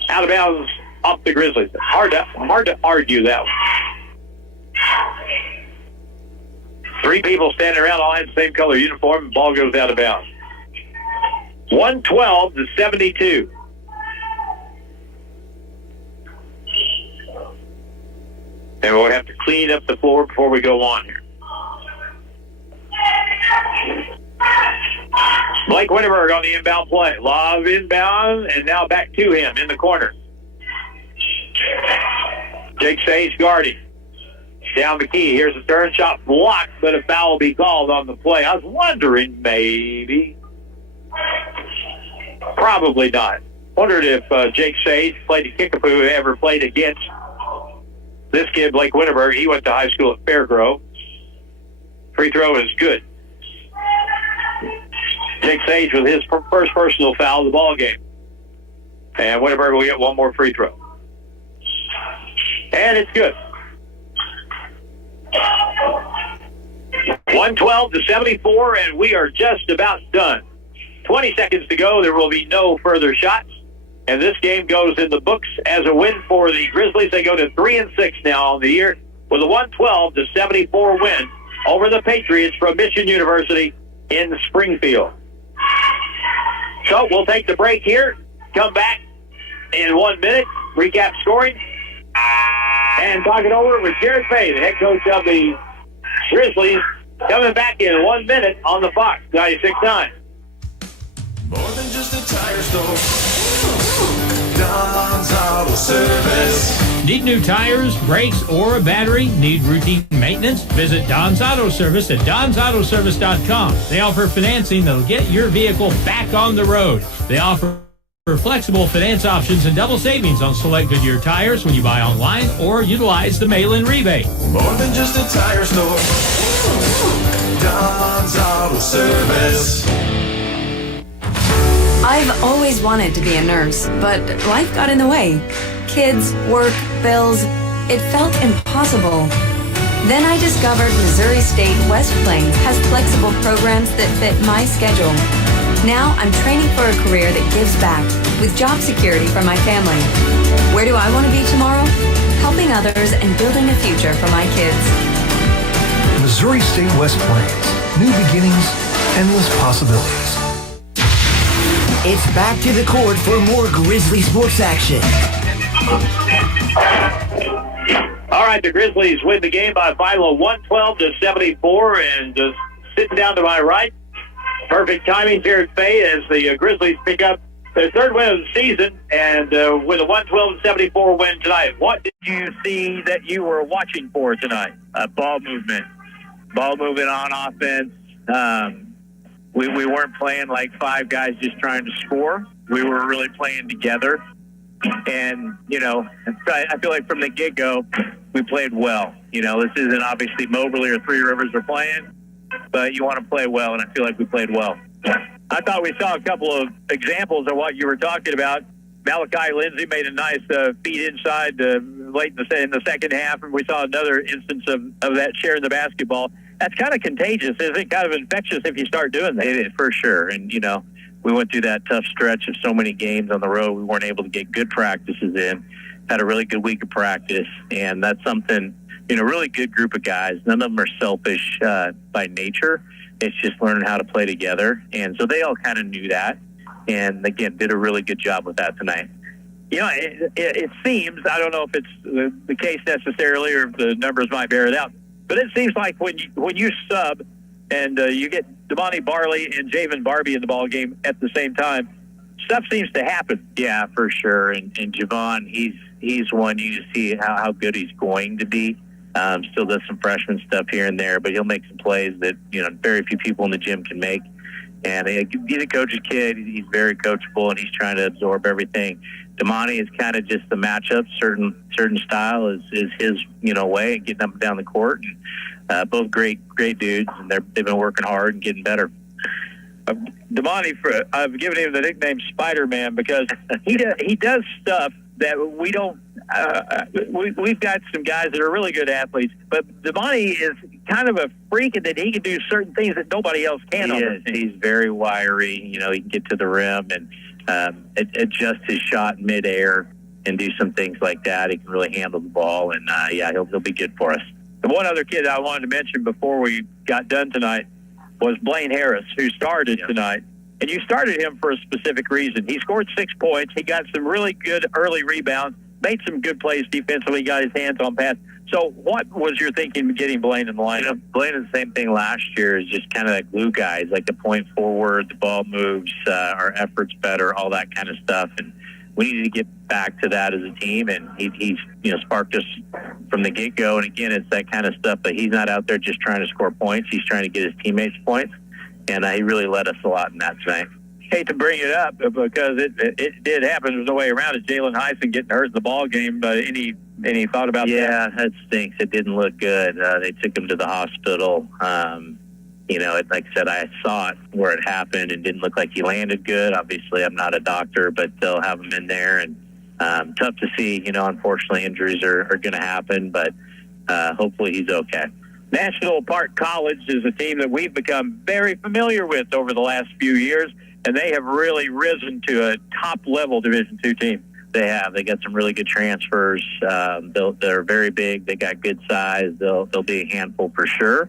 out of bounds off the Grizzlies. Hard to argue that one. 3 people standing around all in the same color uniform, and ball goes out of bounds. 112-72. And we'll have to clean up the floor before we go on here. Blake Wittenberg on the inbound play. Lob inbound, and now back to him in the corner. Jake Sage guarding. Down the key. Here's a turn shot blocked, but a foul will be called on the play. I was wondering, maybe. Probably not. Wondered if Jake Sage played a Kickapoo, ever played against this kid, Blake Wittenberg. He went to high school at Fairgrove. Free throw is good. Jake Sage with his first personal foul of the ball game. And Wittenberg will get one more free throw. And it's good. 112-74, and we are just about done. 20 seconds to go. There will be no further shots. And this game goes in the books as a win for the Grizzlies. They go to 3-6 now on the year with a 112-74 win over the Patriots from Mission University in Springfield. So we'll take the break here, come back in 1 minute, recap scoring, and talk it over with Jared Fay, the head coach of the Grizzlies, coming back in 1 minute on the Fox 96.9. More than just a tire store. Don's Auto Service. Need new tires, brakes, or a battery? Need routine maintenance? Visit Don's Auto Service at donsautoservice.com. They offer financing that'll get your vehicle back on the road. They offer flexible finance options and double savings on select Goodyear tires when you buy online or utilize the mail-in rebate. More than just a tire store. Don's Auto Service. I've always wanted to be a nurse, but life got in the way. Kids, work, bills, it felt impossible. Then I discovered Missouri State West Plains has flexible programs that fit my schedule. Now I'm training for a career that gives back with job security for my family. Where do I want to be tomorrow? Helping others and building a future for my kids. Missouri State West Plains. New beginnings, endless possibilities. It's back to the court for more Grizzly sports action. All right, the Grizzlies win the game by a final of 112-74, and just sitting down to my right, perfect timing here at Fay as the Grizzlies pick up their third win of the season, and with a 112-74 win tonight. What did you see that you were watching for tonight? Ball movement on offense. We weren't playing like five guys just trying to score. We were really playing together. And, I feel like from the get-go, we played well. This isn't obviously Moberly or Three Rivers are playing, but you want to play well, and I feel like we played well. I thought we saw a couple of examples of what you were talking about. Malachi Lindsay made a nice feed inside late in the second half, and we saw another instance of that sharing the basketball. That's kind of contagious, isn't it? Kind of infectious if you start doing that. It is, for sure. And, we went through that tough stretch of so many games on the road. We weren't able to get good practices in. Had a really good week of practice, and that's something, really good group of guys. None of them are selfish by nature. It's just learning how to play together. And so they all kind of knew that, and, again, did a really good job with that tonight. It seems, I don't know if it's the case necessarily or if the numbers might bear it out, but it seems like when you sub and you get Damani Barley and Javen Barbie in the ball game at the same time, stuff seems to happen. Yeah, for sure. And Javon, he's one you see how good he's going to be. Still does some freshman stuff here and there, but he'll make some plays that very few people in the gym can make. And he's a coach's kid. He's very coachable, and he's trying to absorb everything. Damani is kind of just the matchup. Certain style is his way, and getting up and down the court. And, both great dudes, and they've been working hard and getting better. Damani, I've given him the nickname Spider-Man because he does stuff that we don't. We've got some guys that are really good athletes, but Damani is kind of a freak in that he can do certain things that nobody else can. He's very wiry. He can get to the rim and adjust his shot midair and do some things like that. He can really handle the ball, and he'll be good for us. The one other kid I wanted to mention before we got done tonight was Blaine Harris, who started tonight. And you started him for a specific reason. He scored 6 points. He got some really good early rebounds, made some good plays defensively, got his hands on pass. So what was your thinking of getting Blaine in the lineup? Blaine is the same thing last year, is just kind of that glue guy. He's like the point forward, the ball moves, our effort's better, all that kind of stuff. And we needed to get back to that as a team, and he's sparked us from the get-go. And, again, it's that kind of stuff, but he's not out there just trying to score points. He's trying to get his teammates points, and he really led us a lot in that tonight. Hate to bring it up because it did happen. There's no way around it. Jalen Heisen getting hurt in the ball game. Any thought about that? Yeah, that stinks. It didn't look good. They took him to the hospital. Like I said, I saw it where it happened and didn't look like he landed good. Obviously, I'm not a doctor, but they'll have him in there. And tough to see. Unfortunately, injuries are going to happen, but hopefully he's okay. National Park College is a team that we've become very familiar with over the last few years, and they have really risen to a top-level Division II team. They have. They got some really good transfers. They're very big. They got good size. They'll be a handful for sure.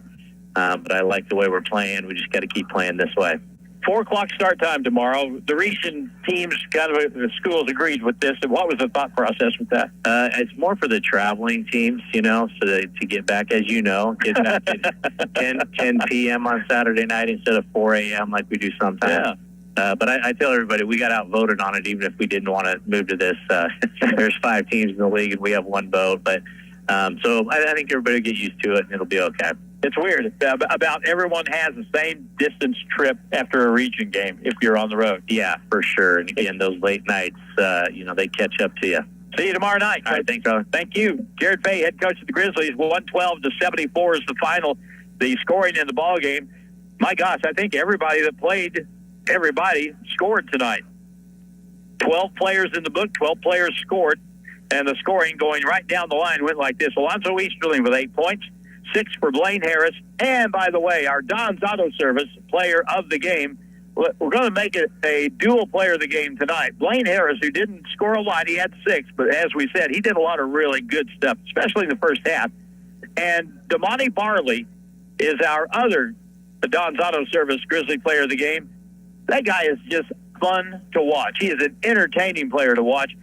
But I like the way we're playing. We just got to keep playing this way. 4 o'clock start time tomorrow. The recent teams, the schools agreed with this. What was the thought process with that? It's more for the traveling teams, so to get back, as you know, get back at 10 p.m. on Saturday night instead of 4 a.m. like we do sometimes. But I tell everybody we got outvoted on it, even if we didn't want to move to this. There's 5 teams in the league, and we have 1 vote. But so I think everybody will get used to it, and it'll be okay. It's weird. About everyone has the same distance trip after a region game if you're on the road. Yeah, for sure. And again, those late nights, they catch up to you. See you tomorrow night. All right, thanks, Tyler. Thank you. Jared Fay, head coach of the Grizzlies. 112-74 is the final. The scoring in the ball game. My gosh, I think everybody that played, everybody scored tonight. 12 players in the book, 12 players scored. And the scoring going right down the line went like this. Alonzo Easterling with 8 points. 6 for Blaine Harris. And, by the way, our Don's Auto Service player of the game, we're going to make it a dual player of the game tonight. Blaine Harris, who didn't score a lot, he had 6, but as we said, he did a lot of really good stuff, especially in the first half. And Damani Barley is our other Don's Auto Service Grizzly player of the game. That guy is just fun to watch. He is an entertaining player to watch,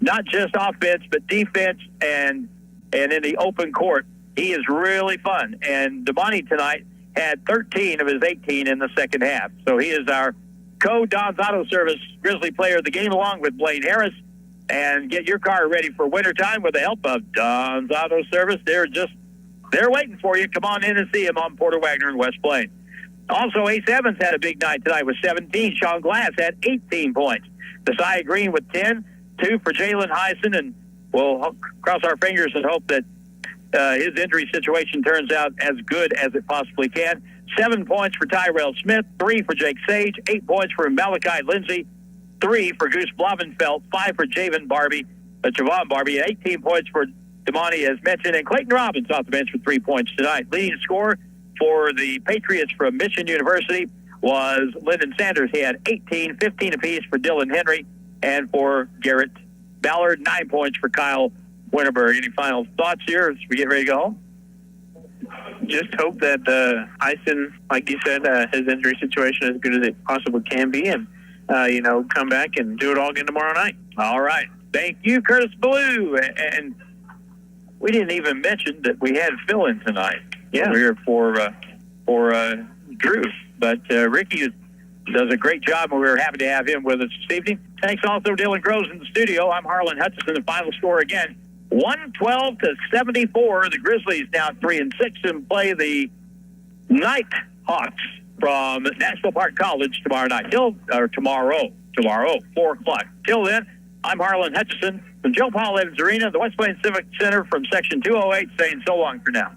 not just offense, but defense and in the open court. He is really fun. And Damani tonight had 13 of his 18 in the second half. So he is our co-Don's Auto Service Grizzly player of the game along with Blaine Harris. And get your car ready for wintertime with the help of Don's Auto Service. They're waiting for you. Come on in and see him on Porter Wagner in West Plains. Also, Ace Evans had a big night tonight with 17. Sean Glass had 18 points. Desai Green with 10, 2 for Jalen Heisen, and we'll cross our fingers and hope that his injury situation turns out as good as it possibly can. 7 points for Tyrell Smith, 3 for Jake Sage, 8 points for Malachi Lindsay, 3 for Goose Blavenfeld, 5 for Javon Barbie, 18 points for Damani, as mentioned, and Clayton Robbins off the bench for 3 points tonight. Leading scorer for the Patriots from Mission University was Lyndon Sanders. He had 18, 15 apiece for Dylan Henry, and for Garrett Ballard, 9 points for Kyle Winterberg. Any final thoughts here as we get ready to go home? Just hope that Heisen, like you said, his injury situation is as good as it possibly can be, and come back and do it all again tomorrow night. All right. Thank you, Curtis Ballou. And we didn't even mention that we had fill-in tonight. Yeah. We're for Drew. But Ricky does a great job, and we're happy to have him with us this evening. Thanks also to Dylan Groves in the studio. I'm Harlan Hutchison. The final score again, 112-74. The Grizzlies now 3-6 and play the Night Hawks from National Park College tomorrow night. Tomorrow, 4 o'clock. Till then, I'm Harlan Hutchison from Joe Paul Evans Arena, the West Plains Civic Center from Section 208, saying so long for now.